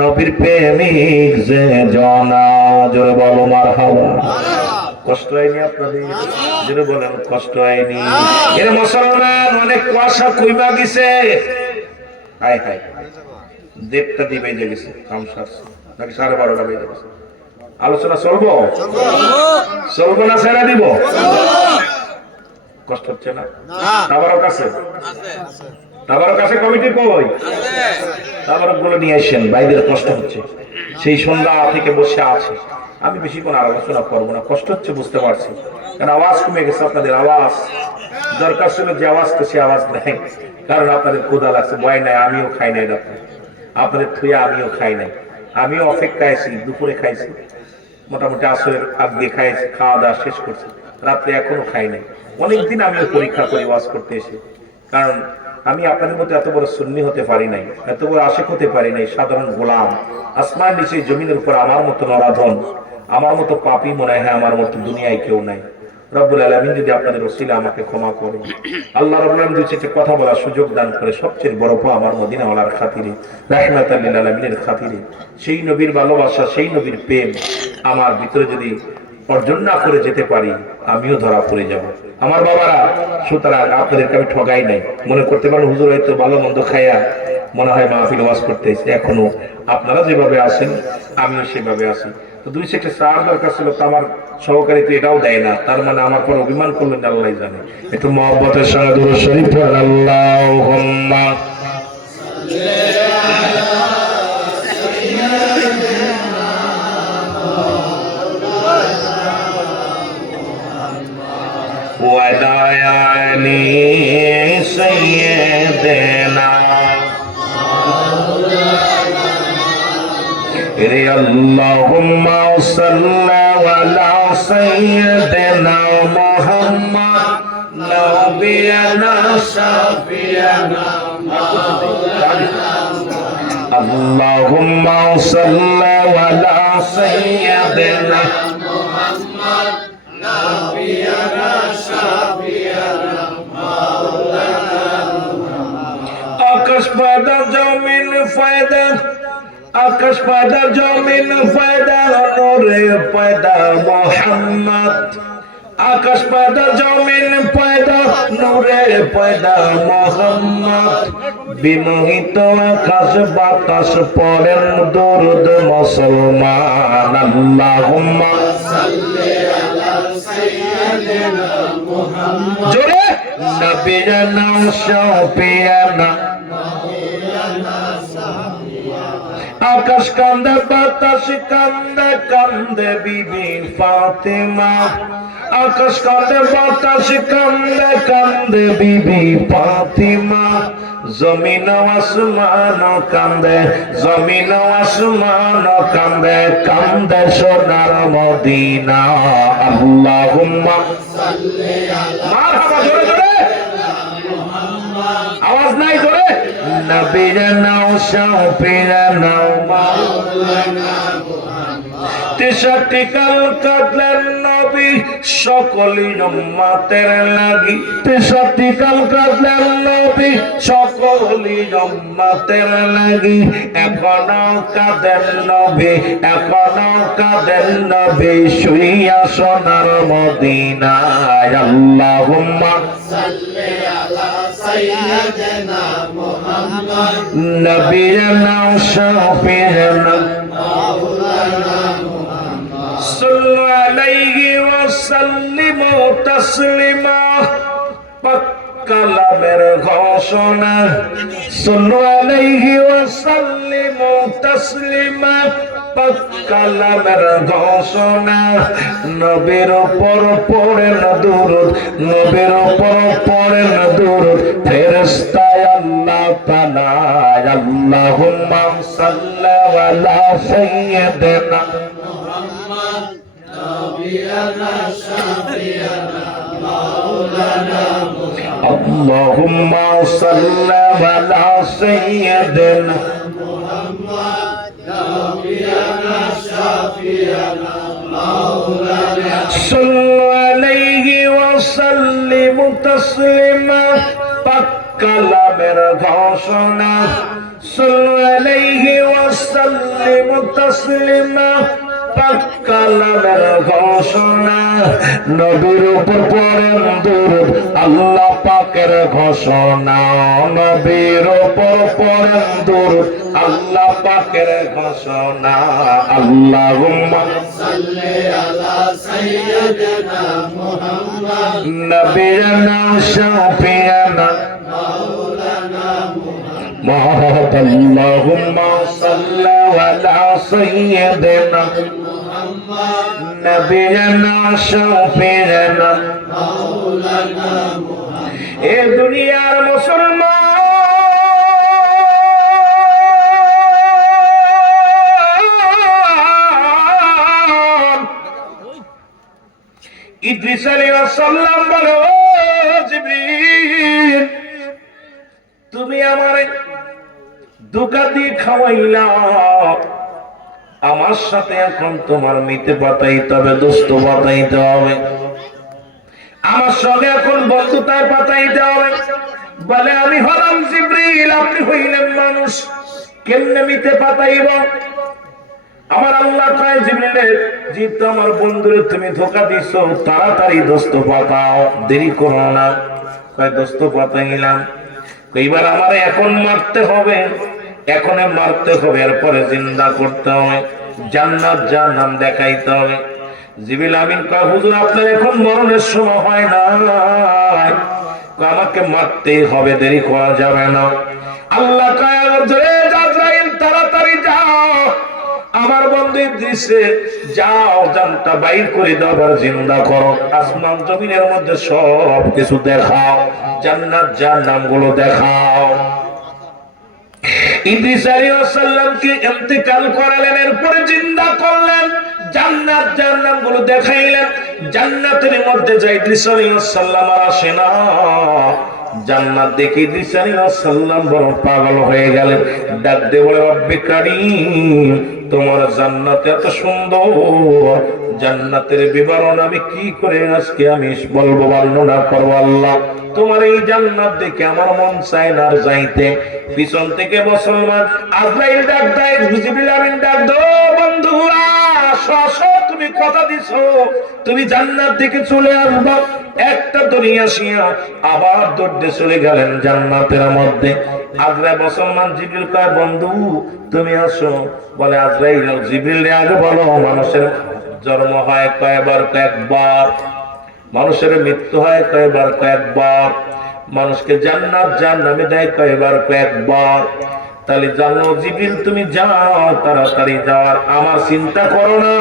নবীর প্রেমিক যে জনা। জোরে বলো মারহাবা? কষ্ট হয়নি আপনাদের? যেটা বলেন কষ্ট হয়নি? এর মুসলমান অনেক কুয়াশা কইমা গেছে, হাই হাই, দেবটা দিয়ে বেজে গেছে, কাম সারছে নাকি 12:30 বেজে গেছে। আলোচনা চলবো? চলবো না ছেড়ে দিব? কষ্ট হচ্ছে না? আবার কাছে তাবারক কাছে কমিটি কই? তাবারক গুলো নিয়ে আসেন, ভাইদের কষ্ট হচ্ছে। সেই সন্ধ্যা থেকে বসে আছে। আমি বেশি কোনো আলোচনা করবো না, কষ্ট হচ্ছে বুঝতে পারছি, কারণ আওয়াজ কমে গেছে। আপনাদের আওয়াজ দরকার ছিল, যে আওয়াজ তো সে আওয়াজ নেই, কারণ আপনাদের ক্ষুধা লাগছে। ভয় নাই, আমিও খাই নাই রাত্রে, আপনাদের থুয়া আমিও খাই নাই। আমিও অপেক্ষায় আছি, দুপুরে খাইছি, মোটামুটি আসরের আগ দিয়ে খাইছি, খাওয়া দাওয়া শেষ করছি, রাত্রে এখনো খাই নাই। অনেকদিন আমিও পরীক্ষা করি ওয়াজ করতে এসে, কারণ আমি আপনাদের মতো এত বড় সুন্নি হতে পারি নাই, এত বড় আশিক হতে পারি নাই, সাধারণ গোলাম। আসমান নিচে জমিনের উপর আমার মতো নরাধন, আমার মতো পাপী মনে হয় আমার মতো দুনিয়ায় কেউ নাই। রব্বুল আলামিন যদি আপনাদের ওসিলা আমাকে ক্ষমা করে, আল্লাহ রাব্বুল আলামিন দুই চারটি কথা বলার সুযোগ দান করে, সবচেয়ে বড় পাওয়া আমার মদিনা ওয়ালার খাতিরে, রাহমাতাল লিল আলামিনের খাতিরে, সেই নবীর ভালোবাসা, সেই নবীর প্রেম আমার ভিতরে যদি অর্জন না করে যেতে পারি, আমিও ধরা পড়ে যাব। আমার বাবারা, সুতরাং আপনাদেরকে আমি ঠগাই নাই। মনে করতে পারেন হুজুর হয়তো ভালো মন্দ খাইয়া মনে হয় মাহফিল ওয়াজ করতে এসে, এখনো আপনারা যেভাবে আছেন আমিও সেভাবে আছি। তো দুই সেক্টর চার দরকার ছিল, তো আমার সহকারী তো এটাও দেয় না, তার মানে আমার পর অভিমান করলেন আল্লাহ জানে। একটু মহব্বতের সঙ্গে দুরূদ শরীফ পড়েন, আল্লাহুম্মা وعلى آل سيدنا اللهم صل على سيدنا محمد نبينا شفيعنا اللهم صل على سيدنا محمد نبينا شفيعنا আকাশ পায়দা জমিন ফায়দা, আকাশ পায়দা জমিন ফায়দা, নূরে পায়দা মোহাম্মদ। আকাশ পায়দা জমিন পায়দা, নূরে পায়দা মোহাম্মদ। বিমোহিত আকাশ বাতাস পড়েন দরুদ মুসলমান। আল্লাহুম্মা সাল্লি আলা সাইয়্যিদিনা মুহাম্মদ, জোরে নবিয়ানা শাফিয়ানা মাওলানা সাফিয়ানা। আকাশ কান্দে বাতাস কান্দে, কান্দে বিবি ফাতেমা। আকাশ কান্দে বাতাস কান্দে, কান্দে বিবি ফাতেমা। জমিন আসমান কান্দে, জমিন আসমান কান্দে, কান্দে সোনার মদিনা। আল্লাহুম্মা সাল্লি আলা মারহাবা, জোরে জোরে আওয়াজ নাই, জোরে নবিয়ানা শাফিয়ানা মাওলানা মুহাম্মদ। 63টি কাল কাটলেন নবী সকলি উম্মতের লাগি, 63টি কাল কাটলেন নবী সকলি উম্মতের লাগি। এখনো কাঁদেন নবী, এখনো কাঁদেন নবী, শুইয়া সোনার মদিনায়। আল্লাহুম্মা সাল্লি আলা সাইয়্যিদিনা মুহাম্মদ নবিয়ানা শাফিয়ানা মাওলানা মুহাম্মদ। সাল্লু আলাইহি ওয়া সাল্লিমু তাসলিমা, কালামের ঘোষণা। সাল্লু আলাইহি ওয়া সাল্লিমু তাসলিমা, কালামের ঘোষণা। নবীর উপর পড়েন দুরূদ, নবীর উপর পড়েন দুরূদ ফেরেশতায় আল্লাহ তাআলা। আল্লাহুম্মা সাল্লি আলা সাইয়্যিদিনা মুহাম্মদ নবিয়ানা শাফিয়ানা মাওলানা মুহাম্মদ। আল্লাহুম্মা সাল্লি আলা সাইয়্যিদিনা মুহাম্মদ নবিয়ানা শাফিয়ানা মাওলানা। সাল্লু আলাইহি ওয়া সাল্লিমু তাসলিমা, কালামের ঘোষণা। সাল্লু আলাইহি ওয়া সাল্লিমু তাসলিমা, কালামের ঘোষণা। নবীর উপর পড়েন দুরূদ আল্লাহ পাকের ঘোষণা। নবীর উপর পড়েন দুরূদ আল্লাহ পাকের ঘোষণা। আল্লাহুম্মা সাল্লি আলা সাইয়্যিদিনা মুহাম্মদ নবিয়ানা শাফিয়ানা মাওলানা محمد اللهم صل على سيدنا نبينا شفيعنا مولانا محمد اے دنیا مسلمان ইদ্রিস আলাইহিস সালাম বলে ও জিবরিল তুমি আমারে ধোঁকা দিয়ে খাওয়াইলা আমার সাথে এখন তোমার মিতে পাতাইতে হবে দোস্ত পাতাইতে হবে আমার সঙ্গে এখন বন্ধুতায় পাতাইতে হবে বলে আমি হলাম জিবরিল আপনি হইলেন মানুষ কেমনে মিতে পাতাইব আমার আল্লাহ কয় জিবরিলের জি তোমার বন্ধুরে তুমি ধোঁকা দিছো তাড়াতাড়ি দোস্ত পাতাও দেরি করো না কয় দোস্ত পাতাইলাম এইবার আমারে এখন মারতে হবে এখনে মারতে হবে এরপরে জিন্দা করতে হবে জান্নাত জাহান্নাম দেখাইতে হবে জিবরিল আমিন কয় হুজুর আপনার এখন মরণের সময় হয় না আমাকে মারতেই হবে দেরি করা যাবে না আল্লাহ কয় আজরাইল তাড়াতাড়ি যাও আমার বন্ধু ইদ্রিসে যাও জানটা বাইর করে দাও আর জিন্দা করো আসমান জমিনের মধ্যে সব কিছু দেখাও জান্নাত জাহান্নাম গুলো দেখাও ইদ্রিস আলাইহিস সালামকে ইন্তেকাল করালেন এরপরে জিন্দা করলেন জান্নাত জাহান্নাম গুলো দেখাইলেন জান্নাতের মধ্যে যাই ইদ্রিস আলাইহিস সালাম আর আসে না জান্নাত দেখে ইদ্রিস আলাইহিস সালাম বড় পাগল হয়ে গেলেন ডাক দিয়ে বলে রব্বে কারীম তোমার জান্নাত এত সুন্দর জান্নাতের বিবরণ আমি কি করে আজকে আমি বলবো বর্ণনা করব আল্লাহ তোমার এই জান্নাত দেখে আমার মন চায় না আর যাইতে পিছন থেকে মুসলমান আজরাইল ডাক দেয় জিবরিল আমিন ডাক দাও বন্ধুরা আসো তুমি কথা দিছো তুমি জান্নাত দেখে চলে আসবা একটা দুনিয়া শিয়া আবার দৌড়ে চলে গেলেন জান্নাতের মধ্যে আজরাইল মুসলমান জিবরিল কয় বন্ধু তুমি আসো বলে আজরাইল জিবরিল আগে বলো মানুষের জন্ম হয় কয়বার কয়েকবার মানুষের মৃত্যু হয় কয়বার কয়েকবার মানুষকে জান্নাত জাহান্নামে দেয় কয়বার কয়েকবার তাহলে জানো জিবরিল তুমি যাও তাড়াতাড়ি যাওয়ার আমার চিন্তা করো না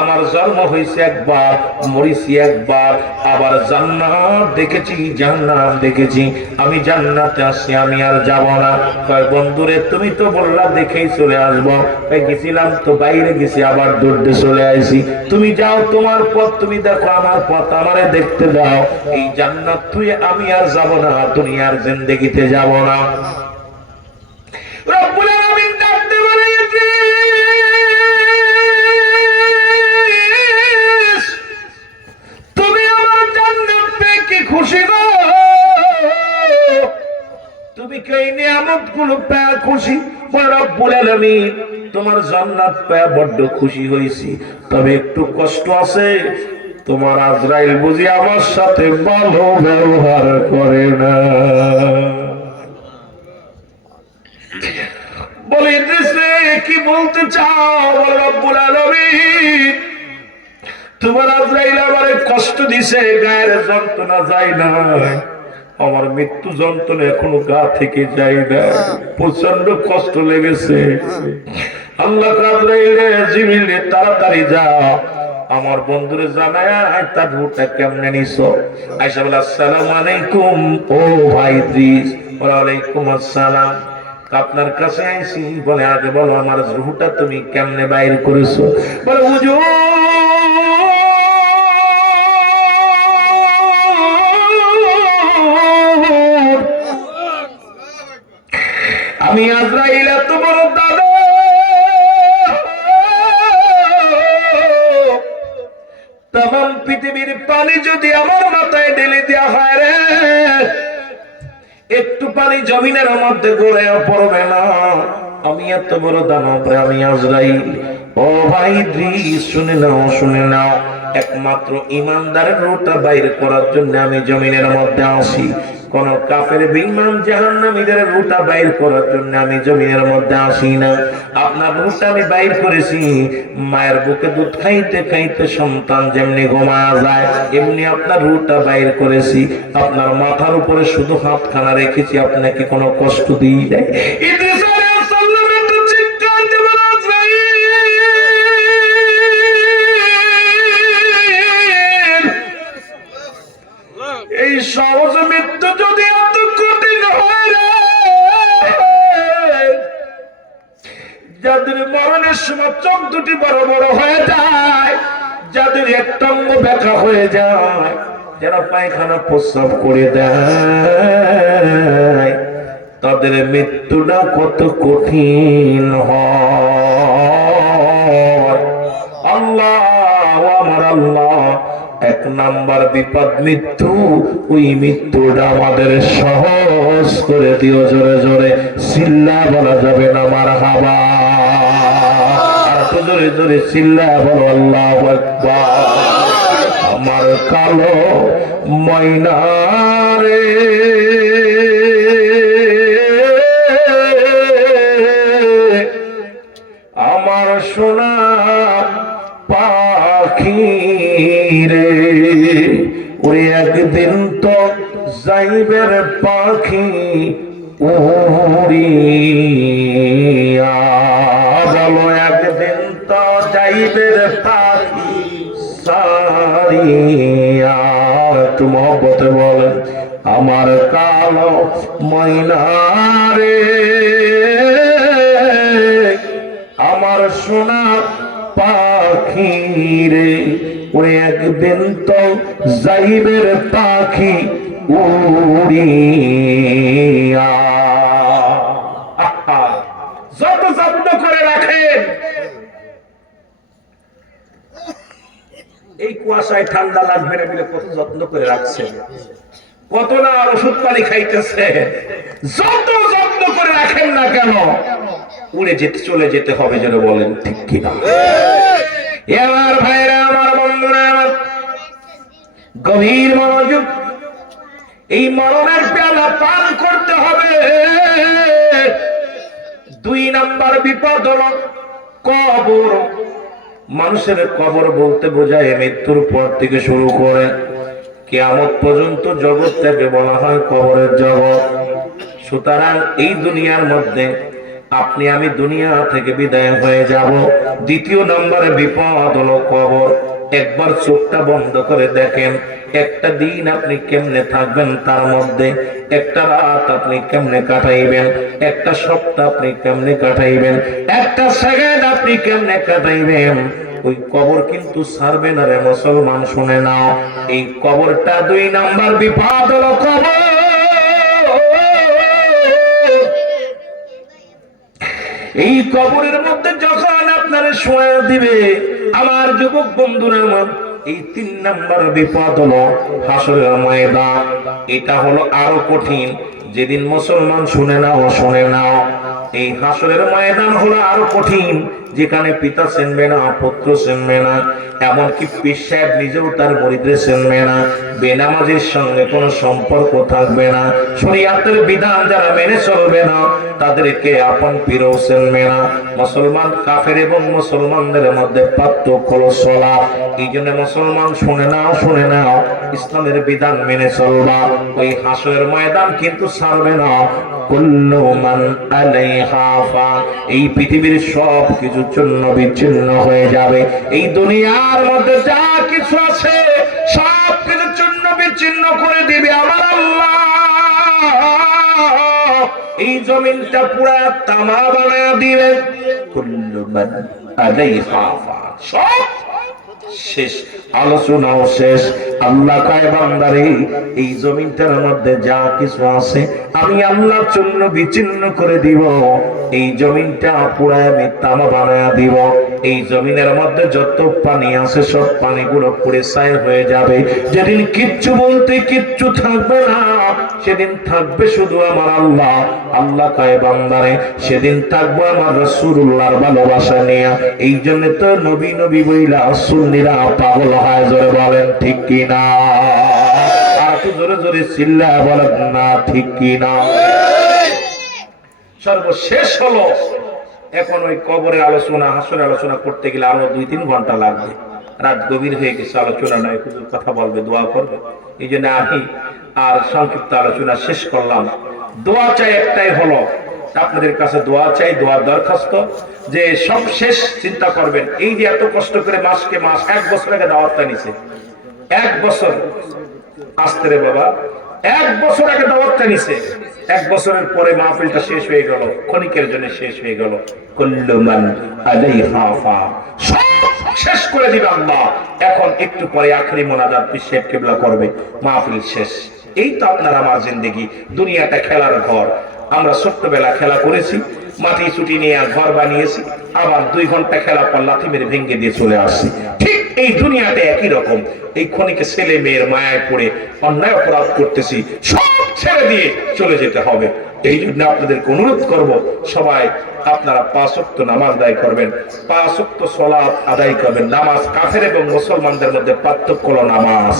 আমার জন্ম হয়েছে একবার মরিছি একবার আবার জান্নাত দেখেছি জাহান্নাম দেখেছি আমি জান্নাতে আসছি আমি আর যাব না কয় বন্ধুরে তুমি তো বললা দেখেই চলে আসবো গেছিলাম তো বাইরে গেছি আবার দৌড়ে চলে আইছি তুমি যাও তোমার পথ তুমি দেখো আমার পথ আমারে দেখতে দাও এই জান্নাত তুই আমি আর যাব না দুনিয়ার জিন্দেগিতে যাব না রব্বুল আলামিন ডাকতে বলে তুমি আমার জান্নাত পেয়ে কি খুশি গো তুমি কি এই নিয়ামতগুলো পেয়ে খুশি বলে রব্বুল আলামিন তোমার জান্নাত পেয়ে বড্ড খুশি হইছি তবে একটু কষ্ট আছে তোমার আজরাইল বুঝি আমার সাথে ভালো ব্যবহার করে না বলে ইদ্রিস কি বলতে চাও বলে রব্বুল আলামিন তোমার আজরাইল আমারে কষ্ট দিছে গায়ের যন্ত্রণা যায় না আমার মৃত্যু যন্ত্রণা এখনো গা থেকে যায় না প্রচন্ড কষ্ট লেগেছে আল্লাহ আজরাইল জিবরিল তাড়াতাড়ি যাও আমার বন্ধুরে জানায় তার রূহটা কেমনে নিছো আয়েশা বলে আসসালামু আলাইকুম ও ভাই ইদ্রিস ওয়া আলাইকুম আসসালাম আপনার কাছে আইছি বলে আগে বলো আমার রূহটা তুমি কেমনে বাইর করেছো বলে হুজুর আমি আজরাইল এত বড় দাদা तमाम পৃথিবীর পানি যদি আমার মাথায় ঢেলে দেওয়া হয় রে একটু পানি জমিনের মধ্যে গড়ে পড়বে না আমি এত বড় দানব আমি আজরাইল ও ভাই ইদ্রিস শুনে নাও একমাত্র ইমানদারের রূহটা বাইরে করার জন্য আমি জমিনের মধ্যে আসি কোন কাফের বেঈমান জাহান্নামীদের রুটা বাইর করার জন্য আমি জমিনের মধ্যে আসি না। আপনার রুটা আমি বাইর করেছি। মায়ের বুকে দুধ খাইতে খাইতে সন্তান যেমনি ঘুমায়া যায়, এমনি আপনার রুটা বাইর করেছি। আপনার মাথার উপরে শুধু হাতখানা রেখেছি, আপনাকে কোনো কষ্ট দিই নাই। ইদ্রিস আলাইহিস সালাম একটু চিৎকার দিয়ে বলে, এই সহজ মৃত্যু যদি এত কঠিন হয় রে, যাদের মরণের সময় চোখ দুটি বড় বড় হয়ে যায়, যাদের একটা অঙ্গ ব্যথা হয়ে যায়, যারা পায়খানা প্রস্রাব করে দেয়, তাদের মৃত্যুটা কত কঠিন হয়। আল্লাহ, আমার আল্লাহ, এক নাম্বার বিপদ মৃত্যু, ওই মৃত্যুটা আমাদের সহজ করে দিও। জোরে জোরে চিল্লা বলা যাবে না মারহাবা, আর তো জোরে জোরে চিল্লা বলো আল্লাহু আকবার। আমার কালো ময়না রে, আমার সোনা পাখি রে, ওরে একদিন তো যাইবের পাখি উড়িয়া, বলো একদিন তো যাইবের পাখি সারিয়া। একটু মহব্বতে বলেন, আমার কালো ময়না রে, আমার সোনা পাখি রে, ওরে একদিন তো যাইবের পাখি উড়িয়া। যত যত্ন করে রাখেন, এই কুয়াশায় ঠান্ডা লাগবে না বলে কত যত্ন করে রাখছেন, কত না ওষুধ পানি খাইতেছে। যত যত্ন করে রাখেন না কেন, উড়ে যেতে চলে যেতে হবে, যেন বলেন ঠিক কিনা? আমার ভাইরা, আমার বন্ধুরা, আমার গভীর মনোযোগ, এই মরণের পেয়ালা পান করতে হবে। 2 নাম্বার বিপদ হলো কবর। মানুষের কবর বলতে বোঝায় মৃত্যুর পর থেকে শুরু করে কিয়ামত পর্যন্ত জগৎটাকে বলা হয় কবরের জগৎ। সুতরাং এই দুনিয়ার মধ্যে আপনি আমি দুনিয়া থেকে বিদায় হয়ে যাব। 2 নম্বরে বিপদ হলো কবর। একবার চোখটা বন্ধ করে দেখেন, একটা দিন আপনি কেমনে থাকবেন তার মধ্যে, একটা রাত আপনি কেমনে কাটাইবেন, একটা সপ্তাহ আপনি কেমনে কাটাইবেন, একটা সেকেন্ড আপনি কেমনে কাটাইবেন, ওই কবর কিন্তু ছাড়বে না রে মুসলমান, শুনে নাও। এই কবরটা 2 নাম্বার বিপদ হলো কবর। এই কবরের মধ্যে যখন আপনারা শোয়া দিবে, আমার যুবক বন্ধুরা, এই 3 নাম্বার বিপদ হলো হাসরের ময়দান। এটা হলো আরো কঠিন। যেদিন মুসলমান শুনে নাও, শুনে নাও, এই হাসরের ময়দান হলো আরো কঠিন, যেখানে পিতা চিনবে না, পুত্র চিনবে না, এমনকি পীর সাহেব নিজেও তার মুরিদদের চিনবে না, বেনামাজির সঙ্গে কোনো সম্পর্ক থাকবে না, শরীয়তের বিধান যারা মেনে চলবে না তাদেরকে আপন পীরও চিনবে না। মুসলমান কাফের এবং মুসলমানদের মধ্যে পার্থক্য হলো সালাত। এই জন্য মুসলমান শুনে নাও, শুনে নাও, ইসলামের বিধান মেনে চলবা। ওই হাসরের ময়দান কিন্তু ছাড়বে না। কুল্লু মান আলাইহা ফান, এই পৃথিবীর সব কিছু চূর্ণ বিচ্ছিন্ন হয়ে যাবে। এই দুনিয়ার মধ্যে যা কিছু আছে সব কিছু চূর্ণ বিচ্ছিন্ন করে দিবে আমার আল্লাহ। এই জমিনটা পুরা তামা বানায় দিবে। কুল্লু মান আলাইহা ফান, সব শেষ, আলোচনাও শেষ। আল্লাহ কয় বান্দারে, এই জমিনটার মধ্যে যা কিছু আছে আমি আল্লাহ চূর্ণ বিচ্ছিন্ন করে দিব। এই জমিনটা পুরায় আমি তামা বানায়া দিব। এই জমিনের মধ্যে যত পানি আছে সব পানিগুলো পুড়ে ছাই হয়ে যাবে। যেদিন কিচ্ছু বলতে কিচ্ছু থাকবে না, সেদিন থাকবে শুধু আমার আল্লাহ। আল্লাহ কয় বান্দারে, সেদিন থাকবো আমার রাসূলুল্লাহর ভালোবাসা নিয়ে। এই জন্য তো নবী নবী বইলা সুন্নিরা পাগল হয়, জোরে বলেন ঠিক কিনা? আর জোরে জোরে চিল্লায় বলেন না ঠিক কি না? সর্বশেষ হলো এখন ওই কবরের আলোচনা, হাসরের আলোচনা করতে গেলে আরো 2-3 ঘন্টা লাগবে। রাত গভীর হয়ে গেছে, আলোচনা নয়, হুজুর কথা বলবে, দোয়া করবে। এই জন্য আমি আর সংক্ষিপ্ত আলোচনা শেষ করলাম। দোয়া চাই একটাই হলো, আপনাদের কাছে দোয়া চাই, দোয়ার দরখাস্ত যে সব শেষ চিন্তা করবেন। এই যে এত কষ্ট করে মাসকে মাস 1 বছর আগে দাওয়াতটা নিছে, 1 বছর আসতে রে বাবা, 1 বছর আগে দাওয়াতটা নিছে, 1 বছরের পরে মাহফিলটা শেষ হয়ে গেল, ক্ষণিকের জন্য শেষ হয়ে গেল। কুল্লু মান আলাইহা ফান, শেষ করে দিবে আল্লাহ। এখন একটু পরে আখরি মোনাজাত পিসেব কিবলা করবে, মাহফিল শেষ। এই তো আপনার আমার জিন্দেগি। দুনিয়াটা খেলার ঘর। আমরা ছোট্টবেলা খেলা করেছি, মাটি চুটি নিয়ে ঘর বানিয়েছি, আবার 2 ঘন্টা খেলা পর লাথি মেরে ভেঙে দিয়ে চলে আসছি। ঠিক এই দুনিয়াতে একই রকম। এই ক্ষণিকে ছেলে মেয়ের মায়ায় পড়ে অন্যায় অপরাধ করতেছি, সব ছেড়ে দিয়ে চলে যেতে হবে। এই জন্য আপনাদেরকে অনুরোধ করব, সবাই আপনারা 5 ওয়াক্ত নামাজ আদায় করবেন, 5 ওয়াক্ত সালাত আদায় করবেন। নামাজ কাফের এবং মুসলমানদের মধ্যে পার্থক্য হলো নামাজ,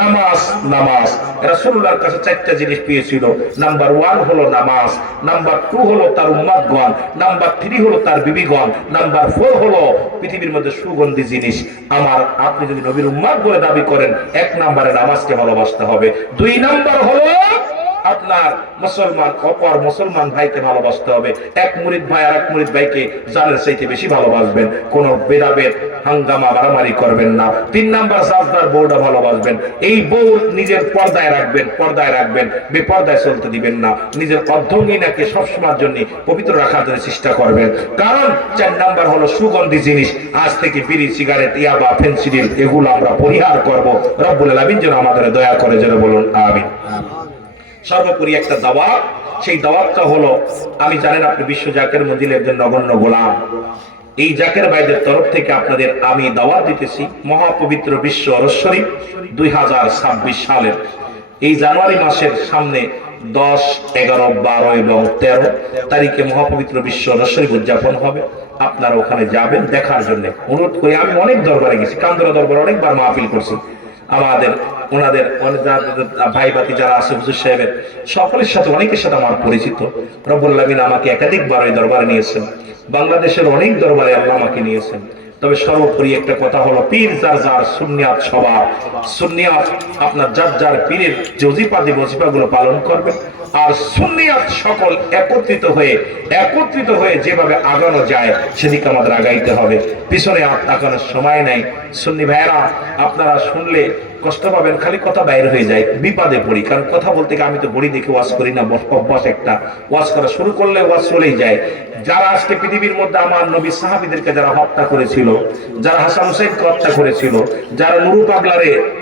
নামাজ, নামাজ। রাসূলুল্লাহর কাছে 4টা জিনিস পেয়েছিল। নাম্বার 1 হলো নামাজ, নাম্বার 2 হলো তার উম্মতগণ, নাম্বার 3 হলো তার বিবিগণ, নাম্বার 4 হলো পৃথিবীর মধ্যে সুগন্ধি জিনিস। আমার আপনি যদি নবীর উম্মত বলে দাবি করেন, 1 নম্বরে নামাজকে ভালোবাসতে হবে। 2 নম্বর হলো আপনার মুসলমান অপর মুসলমান ভাইকে ভালোবাসতে হবে। এক মুরিদ ভাই আর এক মুরিদ ভাইকে জানের চাইতে বেশি ভালোবাসবেন। কোন ভেদাভেদ হাঙ্গামা মারামারি করবেন না। 3 নাম্বার সাজদার বউটা ভালোবাসবেন। এই বউ নিজের পর্দায় রাখবেন, পর্দায় রাখবেন, বেপর্দায় চলতে দিবেন না। নিজের অর্ধঙ্গিনাকে সবসময়ের জন্য পবিত্র রাখার জন্য চেষ্টা করবেন। কারণ 4 নাম্বার হলো সুগন্ধি জিনিস। আজ থেকে বিড়ি, সিগারেট, ইয়াবা, ফেনসিডিল এগুলো আমরা পরিহার করব। রব্বুল আলামিন যেন আমাদের দয়া করে, যেন বলুন আমিন। সর্বোপরি একটা দাওয়াত, সেই দাওয়াতটা হলো, আমি জানেন আপনি বিশ্ব জাকের মঞ্জিলের একজন নগণ্য গোলাম। এই জাকের ভাইদের তরফ থেকে আপনাদের আমি দাওয়াত দিতেছি মহাপবিত্র বিশ্ব অরস শরীফ 2026 সালের এই জানুয়ারি মাসের সামনে 10, 11, 12 এবং 13 তারিখে মহাপবিত্র বিশ্ব অরস শরীফ উদযাপন হবে। আপনারা ওখানে যাবেন দেখার জন্য। অনুরোধ করি, আমি অনেক দরবারে গেছি, কান্দরা দরবারে অনেকবার মাহফিল করছি। আমাদের ওনাদের ভাই বাতি যারা আছে, হুজুর সাহেবের সকলের সাথে, অনেকের সাথে আমার পরিচিত। রব্বুল আলামিন আমাকে একাধিকবার ওই দরবারে নিয়েছেন। বাংলাদেশের অনেক দরবারে আল্লাহ আমাকে নিয়েছেন। তবে সর্বোপরি একটা কথা হলো, পীর যার যার সুন্নিয়াত স্বভাব, সুন্নিয়াত আপনার যার যার পীরের যে ওজিফাদি ওজিফাগুলো পালন করবেন। আর সুন্নিয়াত সকল একত্রিত হয়ে যেভাবে আগানো যায় সেদিকে আমাদের আগাইতে হবে। পিছনে আর তাকানোর সময় নাই। সুন্নি ভাইয়েরা, আপনারা শুনলে কষ্ট পাবেন, খালি কথা বাইরে হয়ে যায়, বিপদে পড়ি। কারণ কথা বলতে গিয়ে আমি তো ঘড়ি দেখে ওয়াজ করি না, অভ্যাস একটা। ওয়াজ করা শুরু করলে ওয়াজ চলেই যায়। যারা আজকে পৃথিবীর মধ্যে আমার নবী সাহাবীদেরকে যারা হত্যা করেছিল, যারা হাসান হুসাইনকে হত্যা করেছিল, যারা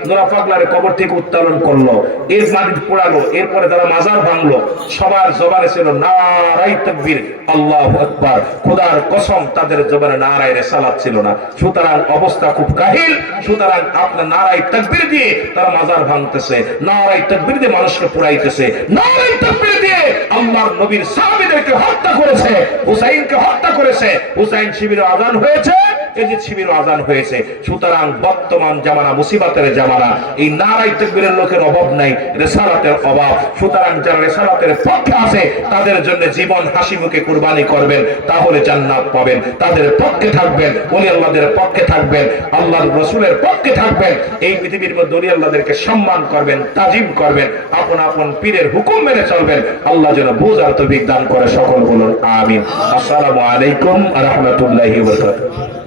নোরা পাগলারে কবর থেকে উত্তোলন করলো, এর মাটি পোড়ালো, এরপরে যারা মাজার ভাঙলো, সবার জবানে ছিল নারায়ে তাকবীর, আল্লাহু আকবার। খোদার কসম, তাদের জবানে নারায়ে রিসালাত ছিল না। সুতরাং অবস্থা খুব কাহিল। সুতরাং আপনার নারায়ে তাকবীর দিয়ে তারা মাজার ভাঙতেছে, নারায়ে তাকবীর দিয়ে মানুষকে পোড়াইতেছে, নারায়ে তাকবীর দিয়ে আল্লাহর নবীর সাহাবীদেরকে হত্যা করেছে, হুসাইনকে হত্যা করেছে। হুসাইন শিবিরে আজান হয়েছে, এজিদ শিবিরে আজান হয়েছে। সুতরাং বর্তমান জামানা মুসিবতের জামানা। এই নারায়ে তাকবীরের লোকের অভাব নাই, রিসালাতের অভাব। সুতরাং যারা রিসালাতের পক্ষে আছে তাদের জন্য জীবন হাসি মুখে কুরবানি করবেন, তাহলে জান্নাত পাবেন। তাদের পক্ষে থাকবেন, ওলি আল্লাহদের পক্ষে থাকবেন, আল্লাহর রাসূলের পক্ষে থাকবেন। এই পৃথিবীর মধ্যে ওলি আল্লাহদেরকে সম্মান করবেন, তাজিম করবেন, আপন আপন পীরের হুকুম মেনে চলবেন। আল্লাহ যেন বুঝার তৌফিক দান করে। সকল বলুন আমিন। আসসালামু আলাইকুম ওয়া রাহমাতুল্লাহি ওয়া বারাকাতুহু।